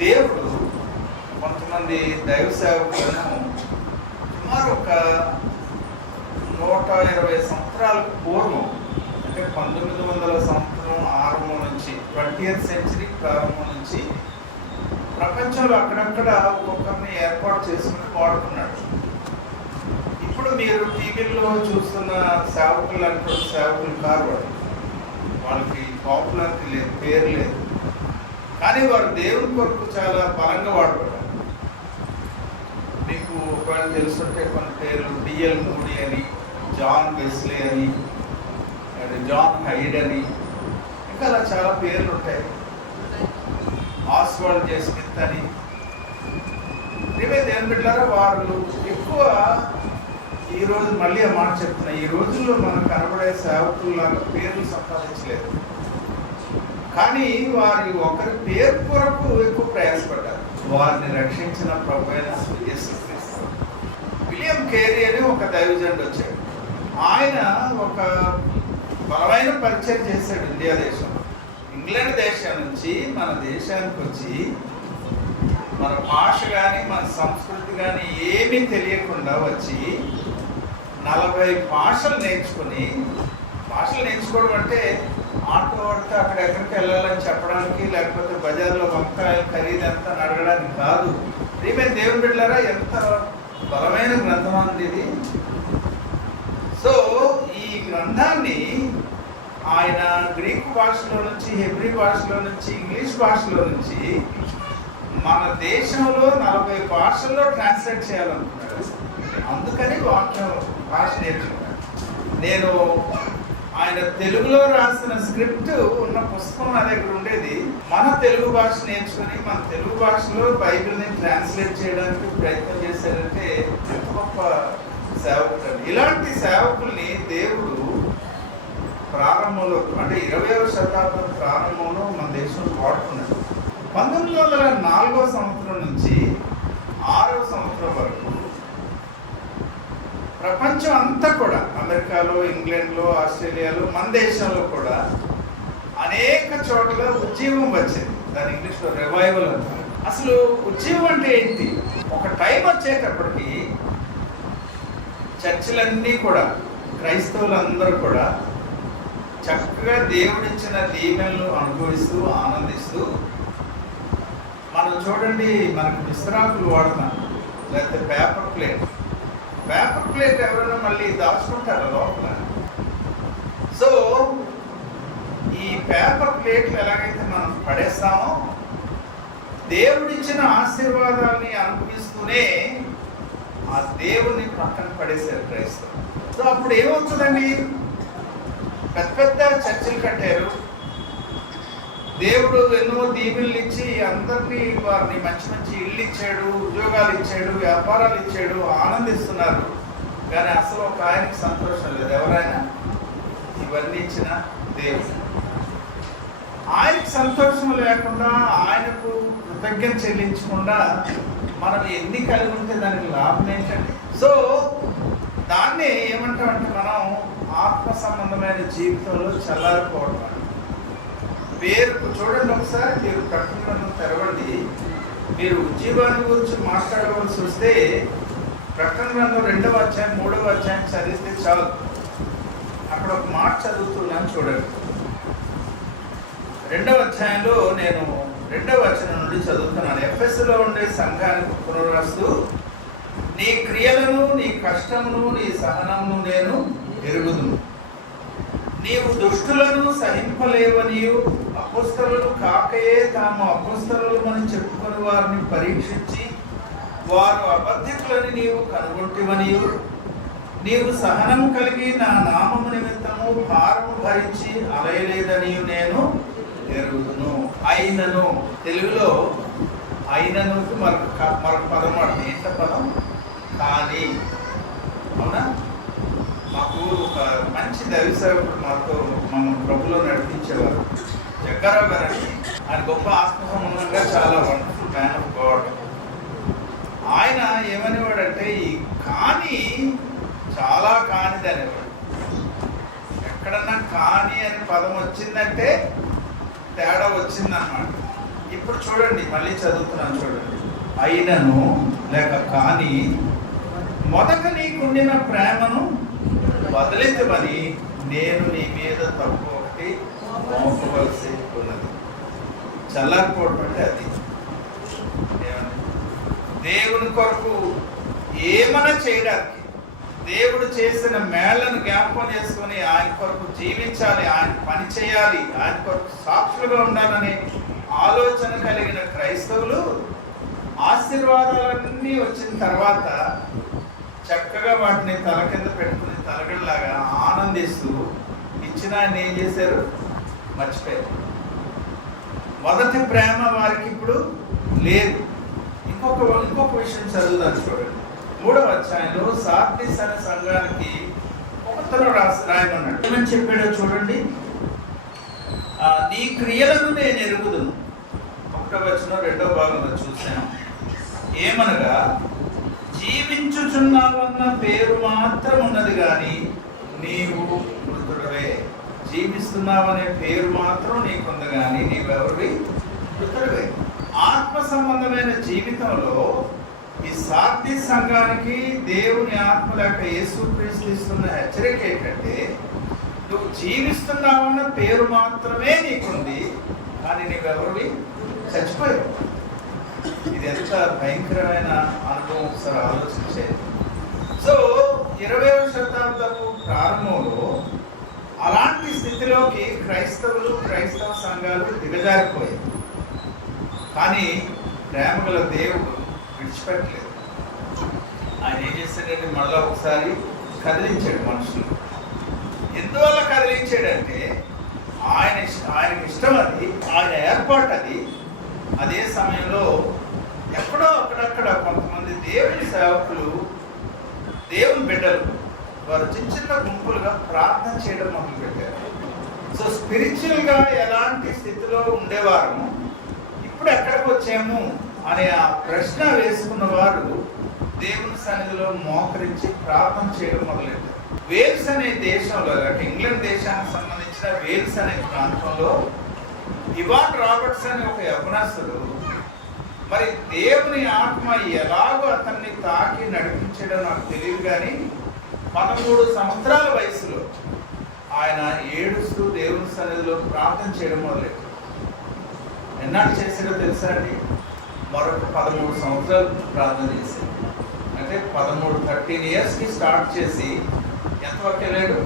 దేవుడు కొంతమంది దైవ సేవకులను సుమారు ఒక 120 సంవత్సరాలకు పూర్వం, అంటే 1900 సంవత్సరం ఆరంభం నుంచి 20th సెంచరీ ప్రారంభం నుంచి ప్రపంచంలో అక్కడక్కడ ఒక్కొక్కరిని ఏర్పాటు చేసుకుని వాడుకున్నాడు. ఇప్పుడు మీరు టీవీల్లో చూస్తున్న సేవకులు అంటున్న సేవకులు కారు, వాళ్ళకి పాపులారిటీ లేదు, పేరు లేదు, కానీ వారు దేవుని కొరకు చాలా బలంగా వాడబడ్డారు. మీకు ఒకవేళ తెలుసుంటే కొన్ని పేర్లు డిఎల్ మూడీ అని, జాన్ వెస్లీ అని, జాన్ హైడ్ అని, ఇంకా అలా చాలా పేర్లు ఉంటాయి. ఆస్వాల్డ్ జే స్మిత్ అని. ఏమైతే ఏం పెట్టారో వాళ్ళు ఎక్కువ ఈరోజు మళ్ళీ ఆ మాట చెప్తున్నా, ఈ రోజుల్లో మనకు కనబడే సేవకుల్లాగా పేర్లు సంపాదించలేదు, కానీ వారి ఒకరి పేరు కొరకు ఎక్కువ ప్రయాసపడ్డారు. వారిని రక్షించిన ప్రభువైన యేసుక్రీస్తు. విలియం కేరీ అని ఒక దైవజనుడు వచ్చాడు. ఆయన ఒక బలమైన పరిచయం చేశాడు ఇండియా దేశం. ఇంగ్లాండ్ దేశం నుంచి మన దేశానికి వచ్చి మన భాష కానీ మన సంస్కృతి కానీ ఏమీ తెలియకుండా వచ్చి 40 భాషలు నేర్చుకుని, భాషలు నేర్చుకోవడం అంటే ఆటో పడితే అక్కడ ఎక్కడికి వెళ్ళాలని చెప్పడానికి, లేకపోతే బజార్లో వంకాయలు ఖరీదు ఎంత అడగడానికి కాదు. ఏమైనా దేవుని బిడ్డలారా, ఎంత బలమైన గ్రంథం అంది ఇది. సో ఈ గ్రంథాన్ని ఆయన గ్రీకు భాషలో నుంచి, హెబ్రీ భాషలో నుంచి, ఇంగ్లీష్ భాషలో నుంచి మన దేశంలో 40 భాషల్లో ట్రాన్స్లేట్ చేయాలనుకున్నాడు. అందుకని వాక్యం భాష నేర్చుకున్నాడు. నేను ఆయన తెలుగులో రాసిన స్క్రిప్ట్ ఉన్న పుస్తకం నా దగ్గర ఉండేది. మన తెలుగు భాష నేర్చుకుని మన తెలుగు భాషలో బైబిల్ని ట్రాన్స్లేట్ చేయడానికి ప్రయత్నం చేశారంటే ఎంత గొప్ప సేవకుడు. ఇలాంటి సేవకుల్ని దేవుడు ప్రారంభంలో, అంటే 20వ శతాబ్దం ప్రారంభంలో మన దేశంలో వాడుకున్నాడు. 1904 సంవత్సరం నుంచి 6వ సంవత్సరం వరకు ప్రపంచం అంతా కూడా, అమెరికాలో, ఇంగ్లాండ్లో, ఆస్ట్రేలియాలో, మన దేశంలో కూడా అనేక చోట్ల ఉజ్జీవం వచ్చింది. దాని ఇంగ్లీష్లో రివైవల్ అంటారు. అసలు ఉజ్జీవం అంటే ఏంటి? ఒక టైం వచ్చేటప్పటికి చర్చిలన్నీ కూడా, క్రైస్తవులందరూ కూడా చక్కగా దేవుడిచ్చిన దీవెనలు అనుభవిస్తూ ఆనందిస్తూ, మనం చూడండి, మనకు విస్తరాకులు వాడతాం, లేకపోతే పేపర్ ప్లేట్ ఎవరైనా మళ్ళీ దాచుకుంటారు లోపల. సో ఈ పేపర్ ప్లేట్లు ఎలాగైతే మనం పడేస్తామో, దేవుడిచ్చిన ఆశీర్వాదాలని అనుభవిస్తూనే ఆ దేవుని పక్కన పడేశారు క్రైస్తవులు. సో అప్పుడు ఏమవుతుందండి? పెద్ద పెద్ద చర్చిలు కట్టారు, దేవుడు ఎన్నో దీవెనలు ఇచ్చి అందరినీ, వారిని మంచి మంచి ఇళ్ళు ఇచ్చాడు, ఉద్యోగాలు ఇచ్చాడు, వ్యాపారాలు ఇచ్చాడు, ఆనందిస్తున్నారు. కానీ అసలు ఒక ఆయనకి సంతోషం లేదు. ఎవరైనా ఇవన్నీ ఇచ్చిన దేవుడు, ఆయనకి సంతోషం లేకుండా, ఆయనకు కృతజ్ఞత చెల్లించకుండా మనం ఎన్ని కలిగి ఉంటే దానికి లాభం ఏంటండి? సో దాన్ని ఏమంటామంటే, మనం ఆత్మ సంబంధమైన జీవితంలో చల్లారిపోవడం. పేరుకు చూడండి, ఒకసారి మీరు ప్రకటనలను తెరవండి. మీరు ఉజ్జీవాన్ని గురించి మాట్లాడవలసి వస్తే ప్రకటనలను 2వ అధ్యాయం 3వ అధ్యాయం చదివితే చాలు. అక్కడ ఒక మాట చదువుతున్నాను చూడండి. 2వ అధ్యాయంలో నేను 2వ వచనం నుండి చదువుతున్నాను. ఎఫెసులో ఉండే సంఘానికి పునరాస్తూ, నీ క్రియలను, నీ కష్టమును, నీ సహనమును నేను ఎరుగుదును. నీవు దుష్టులను సహింపలేవనియు, అపోస్తలులు కాకయే తాము అపోస్తలులమని చెప్పుకొని వారిని పరీక్షించి వారు అబద్ధికులని నీవు కనుగొంటివనియు, నీవు సహనం కలిగి నా నామము నిమిత్తము భారము భరించి అలయలేదనియు నేను ఎరుగుదును. అయినను, తెలుగులో అయిననుకు మరొక పదం వాడుతుంది. ఎంత పదం? కానీ. అవునా? మాకు ఒక మంచి దైవసేవకుడు మాతో మన ప్రభులో నడిపించేవారు, జగ్గారావు గారు. ఆయన గొప్ప ఆత్మ సంబంధంగా చాలా వండర్ఫుల్ మ్యాన్ ఆఫ్ గాడ్. ఆయన ఏమనేవాడంటే, ఈ కానీ చాలా కానిది అనేవాడు. ఎక్కడన్నా కానీ అనే పదం వచ్చిందంటే తేడా వచ్చిందన్నమాట. ఇప్పుడు చూడండి, మళ్ళీ చదువుతున్నాను చూడండి. అయినను లేక కానీ మొదట నీకుండిన ప్రేమను వదిలించమని నేను నీ మీద తప్పు ఒకటి మోపవలసి ఉన్నది. చల్లారిపోవడం అంటే అది. దేవుని కొరకు ఏమైనా చేయడానికి, దేవుడు చేసిన మేళ్లను జ్ఞాపకం చేసుకొని ఆయన కొరకు జీవించాలి, ఆయన పని చేయాలి, ఆయన కొరకు సాక్షులుగా ఉండాలనే ఆలోచన కలిగిన క్రైస్తవులు ఆశీర్వాదాలన్నీ వచ్చిన తర్వాత చక్కగా వాటిని తల కింద పెట్టుకుని తలగడలాగా ఆనందిస్తూ ఇచ్చిన ఆయన ఏం చేశారు? మర్చిపోయారు. మొదటి ప్రేమ వారికి ఇప్పుడు లేదు. ఇంకొక విషయం చదువుదాం చూడండి. 3వ అధ్యాయంలో సార్దీస్ అనే సంఘానికి ఒకతను రాయమన్నాడు. ఏమని చెప్పాడో చూడండి. నీ క్రియలను నేను ఎరుగుదును. 1వ వచనం 2వ భాగంలో చూశాను. ఏమనగా జీవించుచున్నావన్న పేరు మాత్రం ఉన్నది కానీ నీవు మృతుడవే. జీవిస్తున్నావనే పేరు మాత్రం నీకుంది కానీ నీవెవరివి? మృతుడవే. ఆత్మ సంబంధమైన జీవితంలో ఈ సార్దీస్ సంఘానికి దేవుని ఆత్మ లేక యేసుక్రీస్తు ఇస్తున్న హెచ్చరిక ఏంటంటే, నువ్వు జీవిస్తున్నావన్న పేరు మాత్రమే నీకుంది కానీ నీవెవరివి? చచ్చిపోయావు. ఇది ఎంత భయంకరమైన అనుభవం ఒకసారి ఆలోచించేది. సో 20వ శతాబ్దపు ప్రారంభంలో అలాంటి స్థితిలోకి క్రైస్తవ సంఘాలు దిగజారిపోయాయి. కానీ ప్రేమగల దేవుడు విడిచిపెట్టలేదు. ఆయన ఏం చేశాడంటే మళ్ళా ఒకసారి కదిలించాడు మనుషులు. ఎందువల్ల కదిలించాడంటే ఆయనకి ఇష్టం అది, ఆయన ఏర్పాటు అది. అదే సమయంలో ఎక్కడో అక్కడక్కడ కొంతమంది దేవుని సేవకులు, దేవుని బిడ్డలు వారు చిన్న గుంపులుగా ప్రార్థన చేయడం మొదలుపెట్టారు. సో స్పిరిచువల్గా ఎలాంటి స్థితిలో ఉండేవారు ఇప్పుడు ఎక్కడికి వచ్చాము అనే ఆ ప్రశ్న వేసుకున్న వారు దేవుని సన్నిధిలో మోకరించి ప్రార్థన చేయడం మొదలెట్టారు. వేల్స్ అనే దేశంలో, అంటే ఇంగ్లాండ్ దేశానికి సంబంధించిన వేల్స్ అనే ప్రాంతంలో ఇవాన్ రాబర్ట్స్ అనే ఒక యవనస్తుడు, మరి దేవుని ఆత్మ ఎలాగో అతన్ని తాకి నడిపించడం నాకు తెలియదు కానీ 13 సంవత్సరాల వయసులో ఆయన ఏడుస్తూ దేవుని సన్నిధిలో ప్రార్థన చేయడం మొదలెట్టాడు. ఎన్నాళ్ళు చేశాడో తెలుసా అండి? మరొక 13 సంవత్సరాలు ప్రార్థన చేశాడు. అంటే 13 ఇయర్స్కి స్టార్ట్ చేసి ఎంతవరకు వెళ్ళాడు?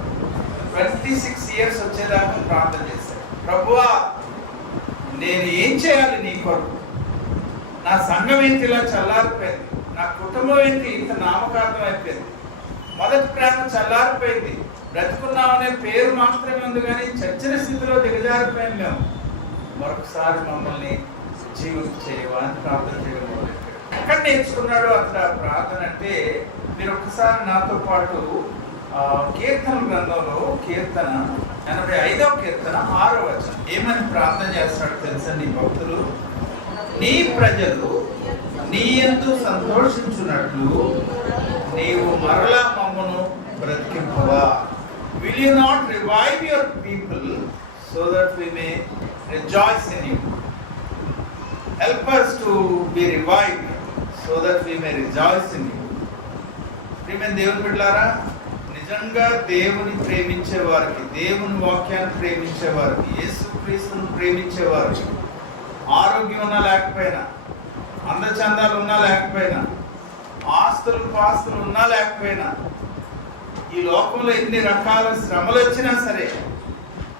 26 ఇయర్స్ వచ్చేదాకా ప్రార్థన చేశాడు. ప్రభువా, నేను ఏం చేయాలి నీ కొరకు? నా సంఘం ఏంటి ఇలా చల్లారిపోయింది, నా కుటుంబం ఏంటి ఇంత నామకార్థం అయిపోయింది, మొదటి ప్రేమ చల్లారిపోయింది, బ్రతుకున్నామనే పేరు మాత్రమే ఉంది కానీ చచ్చిన స్థితిలో దిగజారిపోయింది మేము. మరొకసారి మమ్మల్ని జీవితం చేయవా అని ప్రార్థన చేయడం మొదలెట్టాడు. ఎక్కడ నేర్చుకున్నాడు అక్కడ ప్రార్థన అంటే, మీరు ఒక్కసారి నాతో పాటు కీర్తన గ్రంథంలో కీర్తన 85వ కీర్తన 6వ వచనం ఏమని ప్రార్థన చేస్తాడో తెలుసా? నీ భక్తులు, నీ ప్రజలు నీ యందు సంతోషించున్నట్లు నీవు మరలా మమ్మను బ్రతికింపవా? Will you not revive your people so that we may rejoice in you? Help us to be revived so that we may rejoice in you. ప్రియమైన దేవుని బిడ్డలారా, నిజంగా దేవుని ప్రేమించే వారికి, దేవుని వాక్యాన్ని ప్రేమించే వారికి, యేసుక్రీస్తును ప్రేమించే వారికి, ఆరోగ్యం ఉన్నా లేకపోయినా, అందచందాలు ఉన్నా లేకపోయినా, ఆస్తులు పాస్తులు ఉన్నా లేకపోయినా, ఈ లోకంలో ఎన్ని రకాల శ్రమలు వచ్చినా సరే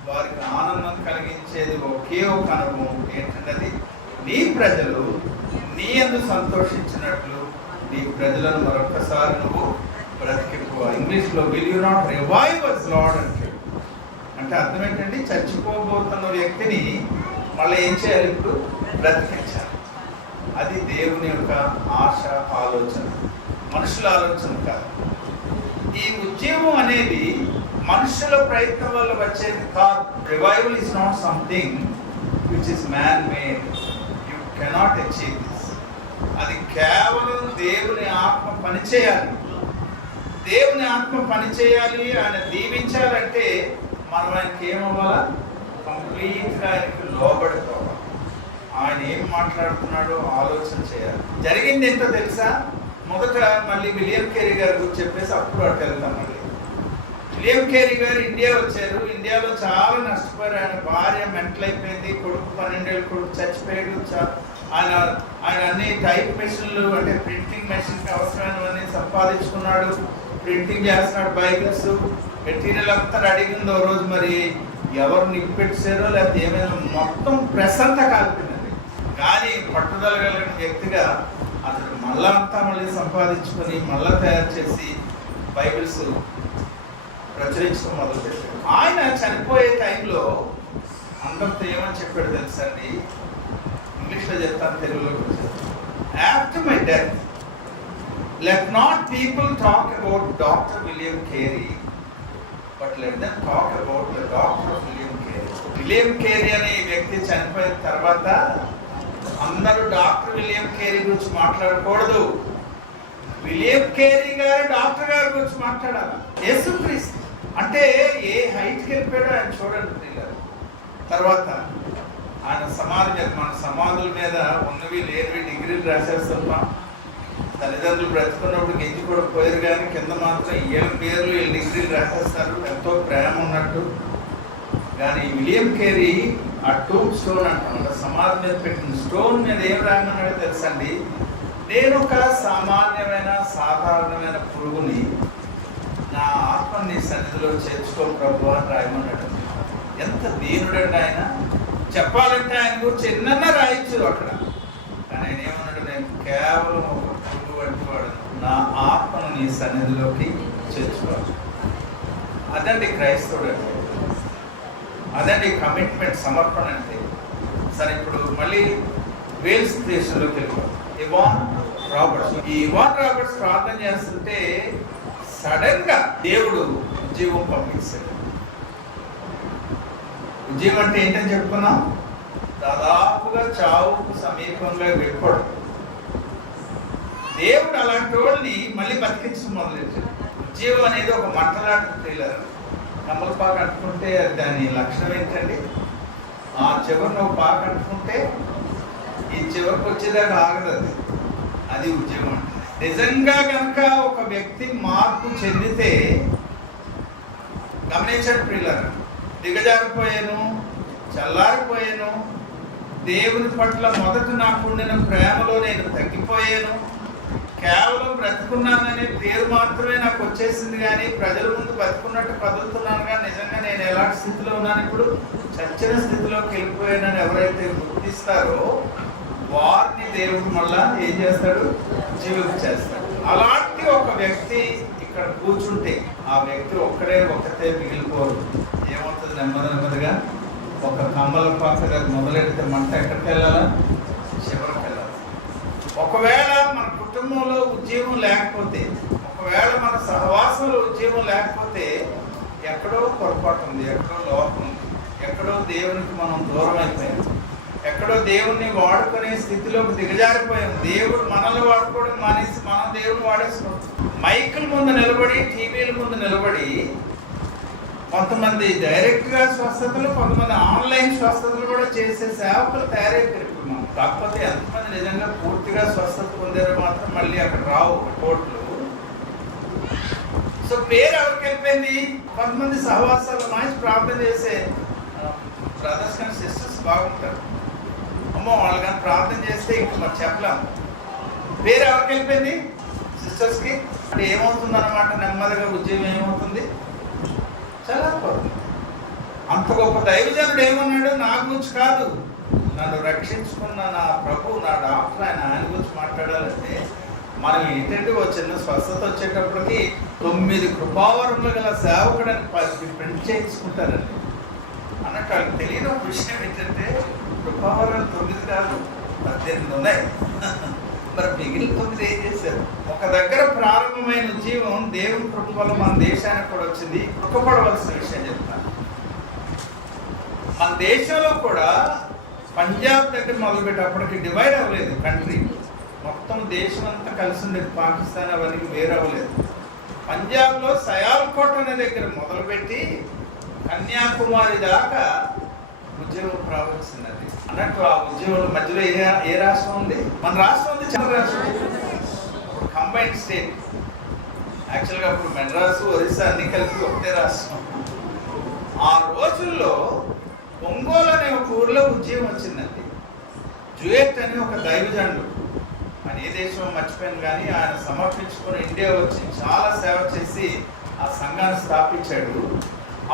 వారికి ఆనందం కలిగించేది ఒకే ఒక అనుభవం ఏంటంటే, అది నీ ప్రజలు నీ యందు సంతోషించినట్లు నీ ప్రజలను మరొకసారి నువ్వు బ్రతికింపు. ఇంగ్లీష్లో will you not revive us Lord అంటే అర్థం ఏంటంటే, చచ్చిపోబోతున్న వ్యక్తిని మళ్ళీ ఏం చేయాలి? ఇప్పుడు బ్రతికించాలి. అది దేవుని యొక్క ఆశ, ఆలోచన, మనుషుల ఆలోచన కాదు. ఈ ఉద్యమం అనేది మనుషుల ప్రయత్నం వల్ల వచ్చేది కాదు. Revival is not something which is man made. You cannot achieve this. అది కేవలం దేవుని ఆత్మ పనిచేయాలి. దేవుని ఆత్మ పనిచేయాలి, ఆయన దీవించాలంటే మనం ఆయనకి ఏమవ్వాలా? కంప్లీట్గా ఆయనకి లోబడిపోవాలి. ఆయన ఏం మాట్లాడుతున్నాడో ఆలోచన చేయాలి. జరిగింది ఏంటో తెలుసా? మొదట మళ్ళీ విలియం కేరీ గారి గురించి చెప్పేసి అప్పుడు అటు వెళ్తాం. మళ్ళీ విలియం కేరీ గారు ఇండియా వచ్చారు. ఇండియాలో చాలా నష్టపోయారు. ఆయన భార్య మెంటల్ అయిపోయింది, కొడుకు 12 ఏళ్ళ కొడుకు చచ్చిపోయాడు. ఆయన అన్ని టైప్ మెషిన్లు అంటే ప్రింటింగ్ మెషిన్కి అవసరమైనవన్నీ సంపాదించుకున్నాడు. ప్రింటింగ్ చేస్తున్నాడు, బైబిల్స్ మెటీరియల్ అంతా రెడీగా ఉంది. ఓ రోజు మరి ఎవరు నిప్పెట్టారో లేకపోతే ఏమైనా మొత్తం ప్రెస్ అంతా కాలిపోయింది. కానీ పట్టుదల కలిగిన వ్యక్తిగా అతడు మళ్ళీ సంపాదించుకొని మళ్ళా తయారు చేసి బైబిల్స్ ప్రచురించడం మొదలుపెట్టాడు. ఆయన చనిపోయే టైంలో అందరితో ఏమని చెప్పాడు తెలుసండి? ఇంగ్లీష్లో చెప్తాను, తెలుగులో కూడా. After my death let not people talk about doctor William Carey, but let them talk about the doctor of William Carey. William Carey అనే వ్యక్తి చనిపోయిన తర్వాత అందరూ డాక్టర్ విలియం కేరీ గురించి మాట్లాడకూడదు, విలియం కేరీ గారు డాక్టర్ గారి గురించి మాట్లాడాలి. యేసుక్రీస్తు అంటే ఏ హైట్కి వెళ్ళిపోయాడో ఆయన చూడండి. తర్వాత ఆయన సమాధి మీద, మన సమాధుల మీద ఉన్నవి లేనివి డిగ్రీలు రాసేస్తున్నాం. తల్లిదండ్రులు బ్రతుకున్నప్పుడు గెంజి కూడా పోయారు, కానీ కింద మాత్రం ఏళ్ళ పేర్లు వీళ్ళు డిగ్రీలు రాసేస్తారు, ఎంతో ప్రేమ ఉన్నట్టు. కానీ విలియం కేరీ ఆ టూమ్ స్టోన్ అంటాం, సమాధి మీద పెట్టిన స్టోన్ మీద ఏం రాయమన్నాడో తెలుసండి? నేను ఒక సామాన్యమైన సాధారణమైన పురుగుని, నా ఆత్మని నీ సన్నిధిలో చేర్చుకో ప్రభు అని రాయమన్నాడు. ఎంత దీనుడండి ఆయన! చెప్పాలంటే ఆయన గురించి ఎన్నన్నా రాయొచ్చు అక్కడ, కానీ ఆయన ఏమన్నాడు? నేను కేవలం ఒక పురుగు వంటి వాడు, నా ఆత్మను నీ సన్నిధిలోకి చేర్చుకోవాలి. అదండి క్రైస్తవుడు అంటే, అదండి కమిట్మెంట్, సమర్పణ అంటే. సరే, ఇప్పుడు మళ్ళీ వేల్స్ దేశంలోకి వెళ్ళిపోతాం. ఇవాన్ రాబర్ట్స్ ప్రార్థన చేస్తుంటే సడన్ గా దేవుడు ఉద్యోగం పంపించాడు. ఉద్యోగం అంటే ఏంటని చెప్పుకున్నాం? దాదాపుగా చావుకు సమీపంలో వెళ్ళిపోవడం. దేవుడు అలాంటి వాళ్ళని మళ్ళీ బతికించడం మొదలెట్టాడు. ఉద్యోగం అనేది ఒక మంటలాంటి ట్రైలర్. కమ్మలపాకు అంటుకుంటే దాని లక్షణం ఏంటండి? ఆ చివరిని ఒక పాకు అంటుకుంటే ఈ చివరికి వచ్చేదాకా ఆగదు. అది ఉద్యోగం అంటే. నిజంగా కనుక ఒక వ్యక్తి మార్పు చెందితే, గమనించండి ప్రియులారా, దిగజారిపోయాను, చల్లారిపోయాను, దేవుని పట్ల మొదట నాకుండిన ప్రేమలో నేను తగ్గిపోయాను, కేవలం బ్రతుకున్నాననే పేరు మాత్రమే నాకు వచ్చేసింది, కానీ ప్రజల ముందు బతుకున్నట్టు కదులుతున్నాను, కానీ నిజంగా నేను ఎలాంటి స్థితిలో ఉన్నాను, ఇప్పుడు చచ్చిన స్థితిలోకి వెళ్ళిపోయానని ఎవరైతే గుర్తిస్తారో వారిని దేవుడు మళ్ళా ఏం చేస్తాడు? జీవించేస్తాడు. అలాంటి ఒక వ్యక్తి ఇక్కడ కూర్చుంటే ఆ వ్యక్తి ఒక్కతే మిగిలిపోరు. ఏమవుతుంది? నెమ్మదిగా ఒక కమ్మల పాకగా మొదలెడితే మంట ఎక్కడికి వెళ్ళాలా? చివరికి వెళ్ళాలి. ఒకవేళ మన కుటుంబంలో ఉద్యోగం లేకపోతే, ఒకవేళ మన సహవాసంలో ఉద్యోగం లేకపోతే ఎక్కడో పొరపాటు ఉంది, ఎక్కడో లోపం ఉంది, ఎక్కడో దేవునికి మనం దూరం అయిపోయాం, ఎక్కడో దేవుణ్ణి వాడుకునే స్థితిలోకి దిగజారిపోయాం. దేవుడు మనల్ని వాడుకోవడం మానేసి మనం దేవుని వాడేసుకుంటాం. మైకుల ముందు నిలబడి, టీవీల ముందు నిలబడి కొంతమంది డైరెక్ట్గా స్వస్థతలు, కొంతమంది ఆన్లైన్ స్వస్థతలు కూడా చేసే సేవకులు తయారైపోతున్నాం. కాకపోతే ఎంతమంది నిజంగా పూర్తిగా స్వస్థత పొందారో మాత్రం మళ్ళీ అక్కడ రావు రిపోర్ట్లు. సో పేరు ఎవరికి వెళ్ళిపోయింది? కొంతమంది సహవాసాలు మంచి ప్రార్థన చేసే బ్రదర్స్ కానీ సిస్టర్స్ బాగుంటారు. అమ్మో, వాళ్ళు కానీ ప్రార్థన చేస్తే ఇంకా మరి చెప్పలేము. పేరు ఎవరికి వెళ్ళిపోయింది? సిస్టర్స్కి. అంటే ఏమవుతుంది అన్నమాట? నెమ్మదిగా ఉద్యోగం ఏమవుతుంది? చల్లారిపోతుంది. అంత గొప్ప దైవజనుడు ఏమన్నాడు? నా గురించి కాదు, నన్ను రక్షించుకున్న నా ప్రభు, నా డాక్టర్, ఆయన గురించి మాట్లాడాలంటే మనం ఏంటంటే ఓ చిన్న స్వస్థత వచ్చేటప్పటికి 9 కృపావరములు గల సేవకుడని ప్రింట్ చేయించుకుంటారండి. అన్నట్టు వాళ్ళకి తెలియని ఒక విషయం ఏంటంటే కృపావరాలు 9 కాదు, 18 ఉన్నాయి. మరి మిగిలిన 9 ఏం చేశారు? ఒక దగ్గర ప్రారంభమైన ఉద్యమం దేవుని కృప వల్ల మన దేశానికి కూడా వచ్చింది. కృపపడవలసిన విషయం చెప్తాను. మన దేశంలో కూడా పంజాబ్ దగ్గర మొదలుపెట్టేప్పటికి డివైడ్ అవ్వలేదు కంట్రీ. మొత్తం దేశం అంతా కలిసి ఉండేది. పాకిస్తాన్ అవన్నీ వేరవ్వలేదు. పంజాబ్లో సయాల్కోట్ అనే దగ్గర మొదలుపెట్టి కన్యాకుమారి దాకా ఉద్యోగం రావాల్సిందండి. అన్నట్టు ఆ ఉద్యోగం మధ్యలో ఏ రాష్ట్రం ఉంది? మన రాష్ట్రం ఉంది, చిన్న రాష్ట్రం. అప్పుడు కంబైన్డ్ స్టేట్. యాక్చువల్గా అప్పుడు మెడ్రాసు, ఒరిస్సా అన్ని కలిపి ఒకటే రాష్ట్రం. ఆ రోజుల్లో ఒంగోలు అనే ఒక ఊరిలో ఉద్యోగం వచ్చిందండి. జుయెట్ అని ఒక దైవజనుడు, ఆయన ఏ దేశం మర్చిపోయాను కానీ ఆయన సమర్పించుకొని ఇండియా వచ్చి చాలా సేవ చేసి ఆ సంఘాన్ని స్థాపించాడు.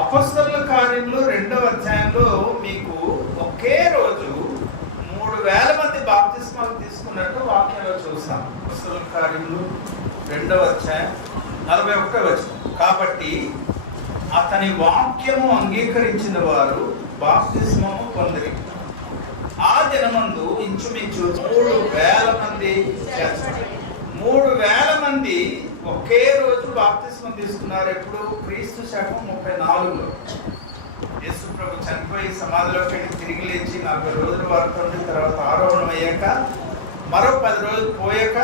అపొస్తలుల కార్యములు 2వ అధ్యాయంలో మీకు ఒకే రోజు 3,000 మంది బాప్తిస్మాలు తీసుకున్నట్టు వాక్యంలో చూస్తాం. అపొస్తలుల కార్యములు 2వ అధ్యాయం 41వ వచనం. కాబట్టి అతని వాక్యము అంగీకరించిన వారు బాప్తిస్మము పొందిరి. ఆ దినమందు ఇంచుమించు 3,000 మంది చేస్తారు. 3,000 మంది ఒకే రోజు బాప్తిస్మం తీసుకున్నారు. ఎప్పుడు? క్రీస్తు శకం 34లో. యేసు ప్రభు చనిపోయి సమాధిలోకి వెళ్ళి తిరిగి లేచి 40 రోజుల వరకు ఉండి తర్వాత ఆరోహణం అయ్యాక మరో 10 రోజులు పోయాక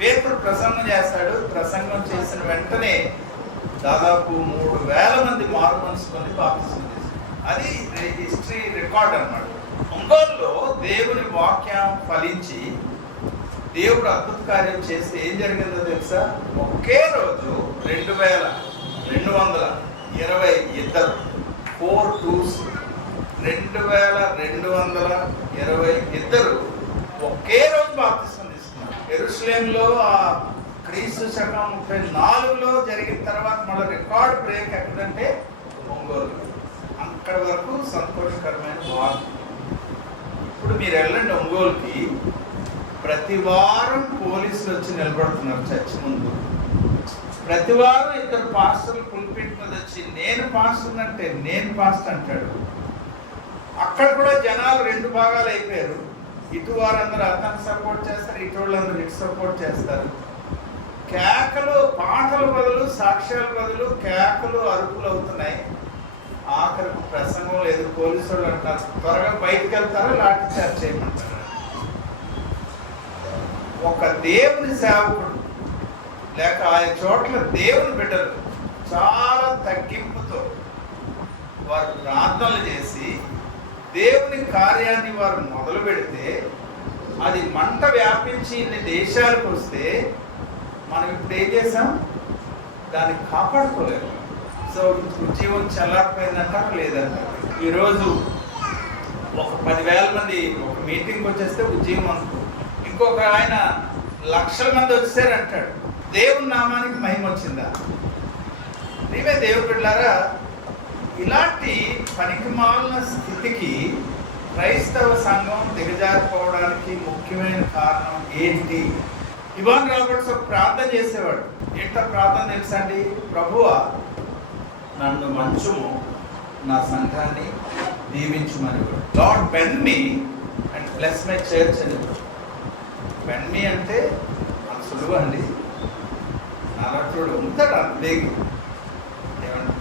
పేతురు ప్రసంగం చేస్తాడు. ప్రసంగం చేసిన వెంటనే దాదాపు 3,000 మంది మారు మనసు పొంది బాప్తిస్మం తీసుకున్నారు. అది హిస్టరీ రికార్డ్ అన్నమాట. ఒంగోలులో దేవుని వాక్యం ఫలించి దేవుడు అద్భుత కార్యం చేస్తే ఏం జరిగిందో తెలుసా? ఒకే రోజు 2,222 4 2s 2,222 ఒకే రోజు బాప్తిస్మం తీసుకున్నారు. యెరూషలేంలో ఆ క్రీస్తు శకం 34లో జరిగిన తర్వాత మళ్ళీ రికార్డ్ బ్రేక్ ఎక్కడంటే ఒంగోలు. అక్కడి వరకు సంతోషకరమైన మార్పు. ఇప్పుడు మీరు వెళ్ళండి ఒంగోలుకి, ప్రతి వారం పోలీసులు వచ్చి నిలబడుతున్నారు చర్చి ముందు. ప్రతి వారం 2 పాస్టర్లు పుల్పిట్ మీద వచ్చి నేను పాస్టర్ అంటే నేను పాస్టర్ అంటాడు. అక్కడ కూడా జనాలు 2 భాగాలు అయిపోయారు. ఇటు వారందరూ అతను సపోర్ట్ చేస్తారు, ఇటు వాళ్ళందరూ ఇటు సపోర్ట్ చేస్తారు. కేకలు, పాటల బదులు సాక్ష్యాల బదులు కేకలు, అరుపులు అవుతున్నాయి. ఆఖరికి ప్రసంగం లేదు. పోలీసు వాళ్ళు అంటారు త్వరగా బయటకు వెళ్తారో లాఠీ చార్జ్ చేయమంటారు. ఒక దేవుని సేవకుడు లేక ఆయన చోట్ల దేవుని బిడ్డలు చాలా తగ్గింపుతో వారు ప్రార్థనలు చేసి దేవుని కార్యాన్ని వారు మొదలు పెడితే అది మంట వ్యాపించి ఇన్ని దేశాలకు వస్తే మనం ఇప్పుడు ఏం చేసాం? దాన్ని కాపాడుకోలేము. సో ఉద్యోగం చల్లారిపోయిందంట లేదంట. ఈరోజు ఒక 10,000 మంది ఒక మీటింగ్కి వచ్చేస్తే ఉద్యోగం అనుకో, ఇంకొక ఆయన 1,00,000 మంది వచ్చేసారంటాడు. దేవుని నామానికి మహిమ వచ్చిందా? నీవే దేవుడు బిడ్డలారా, ఇలాంటి పనికిమాలిన స్థితికి క్రైస్తవ సంఘం దిగజారిపోవడానికి ముఖ్యమైన కారణం ఏంటి? ఇవాన్ రాబర్ట్స్ ఒక ప్రార్థన చేసేవాడు. ఏంటో ప్రార్థన తెలుసా అండి? ప్రభువా నన్ను మంచుము, నా సంఘాన్ని దీవించుమని. లార్డ్ బెన్ me and bless my church అని. బెన్ మీ అంటే అంత సులువు అండి. నాలాంటి ఉంటాడు అంతే. ఏమంటే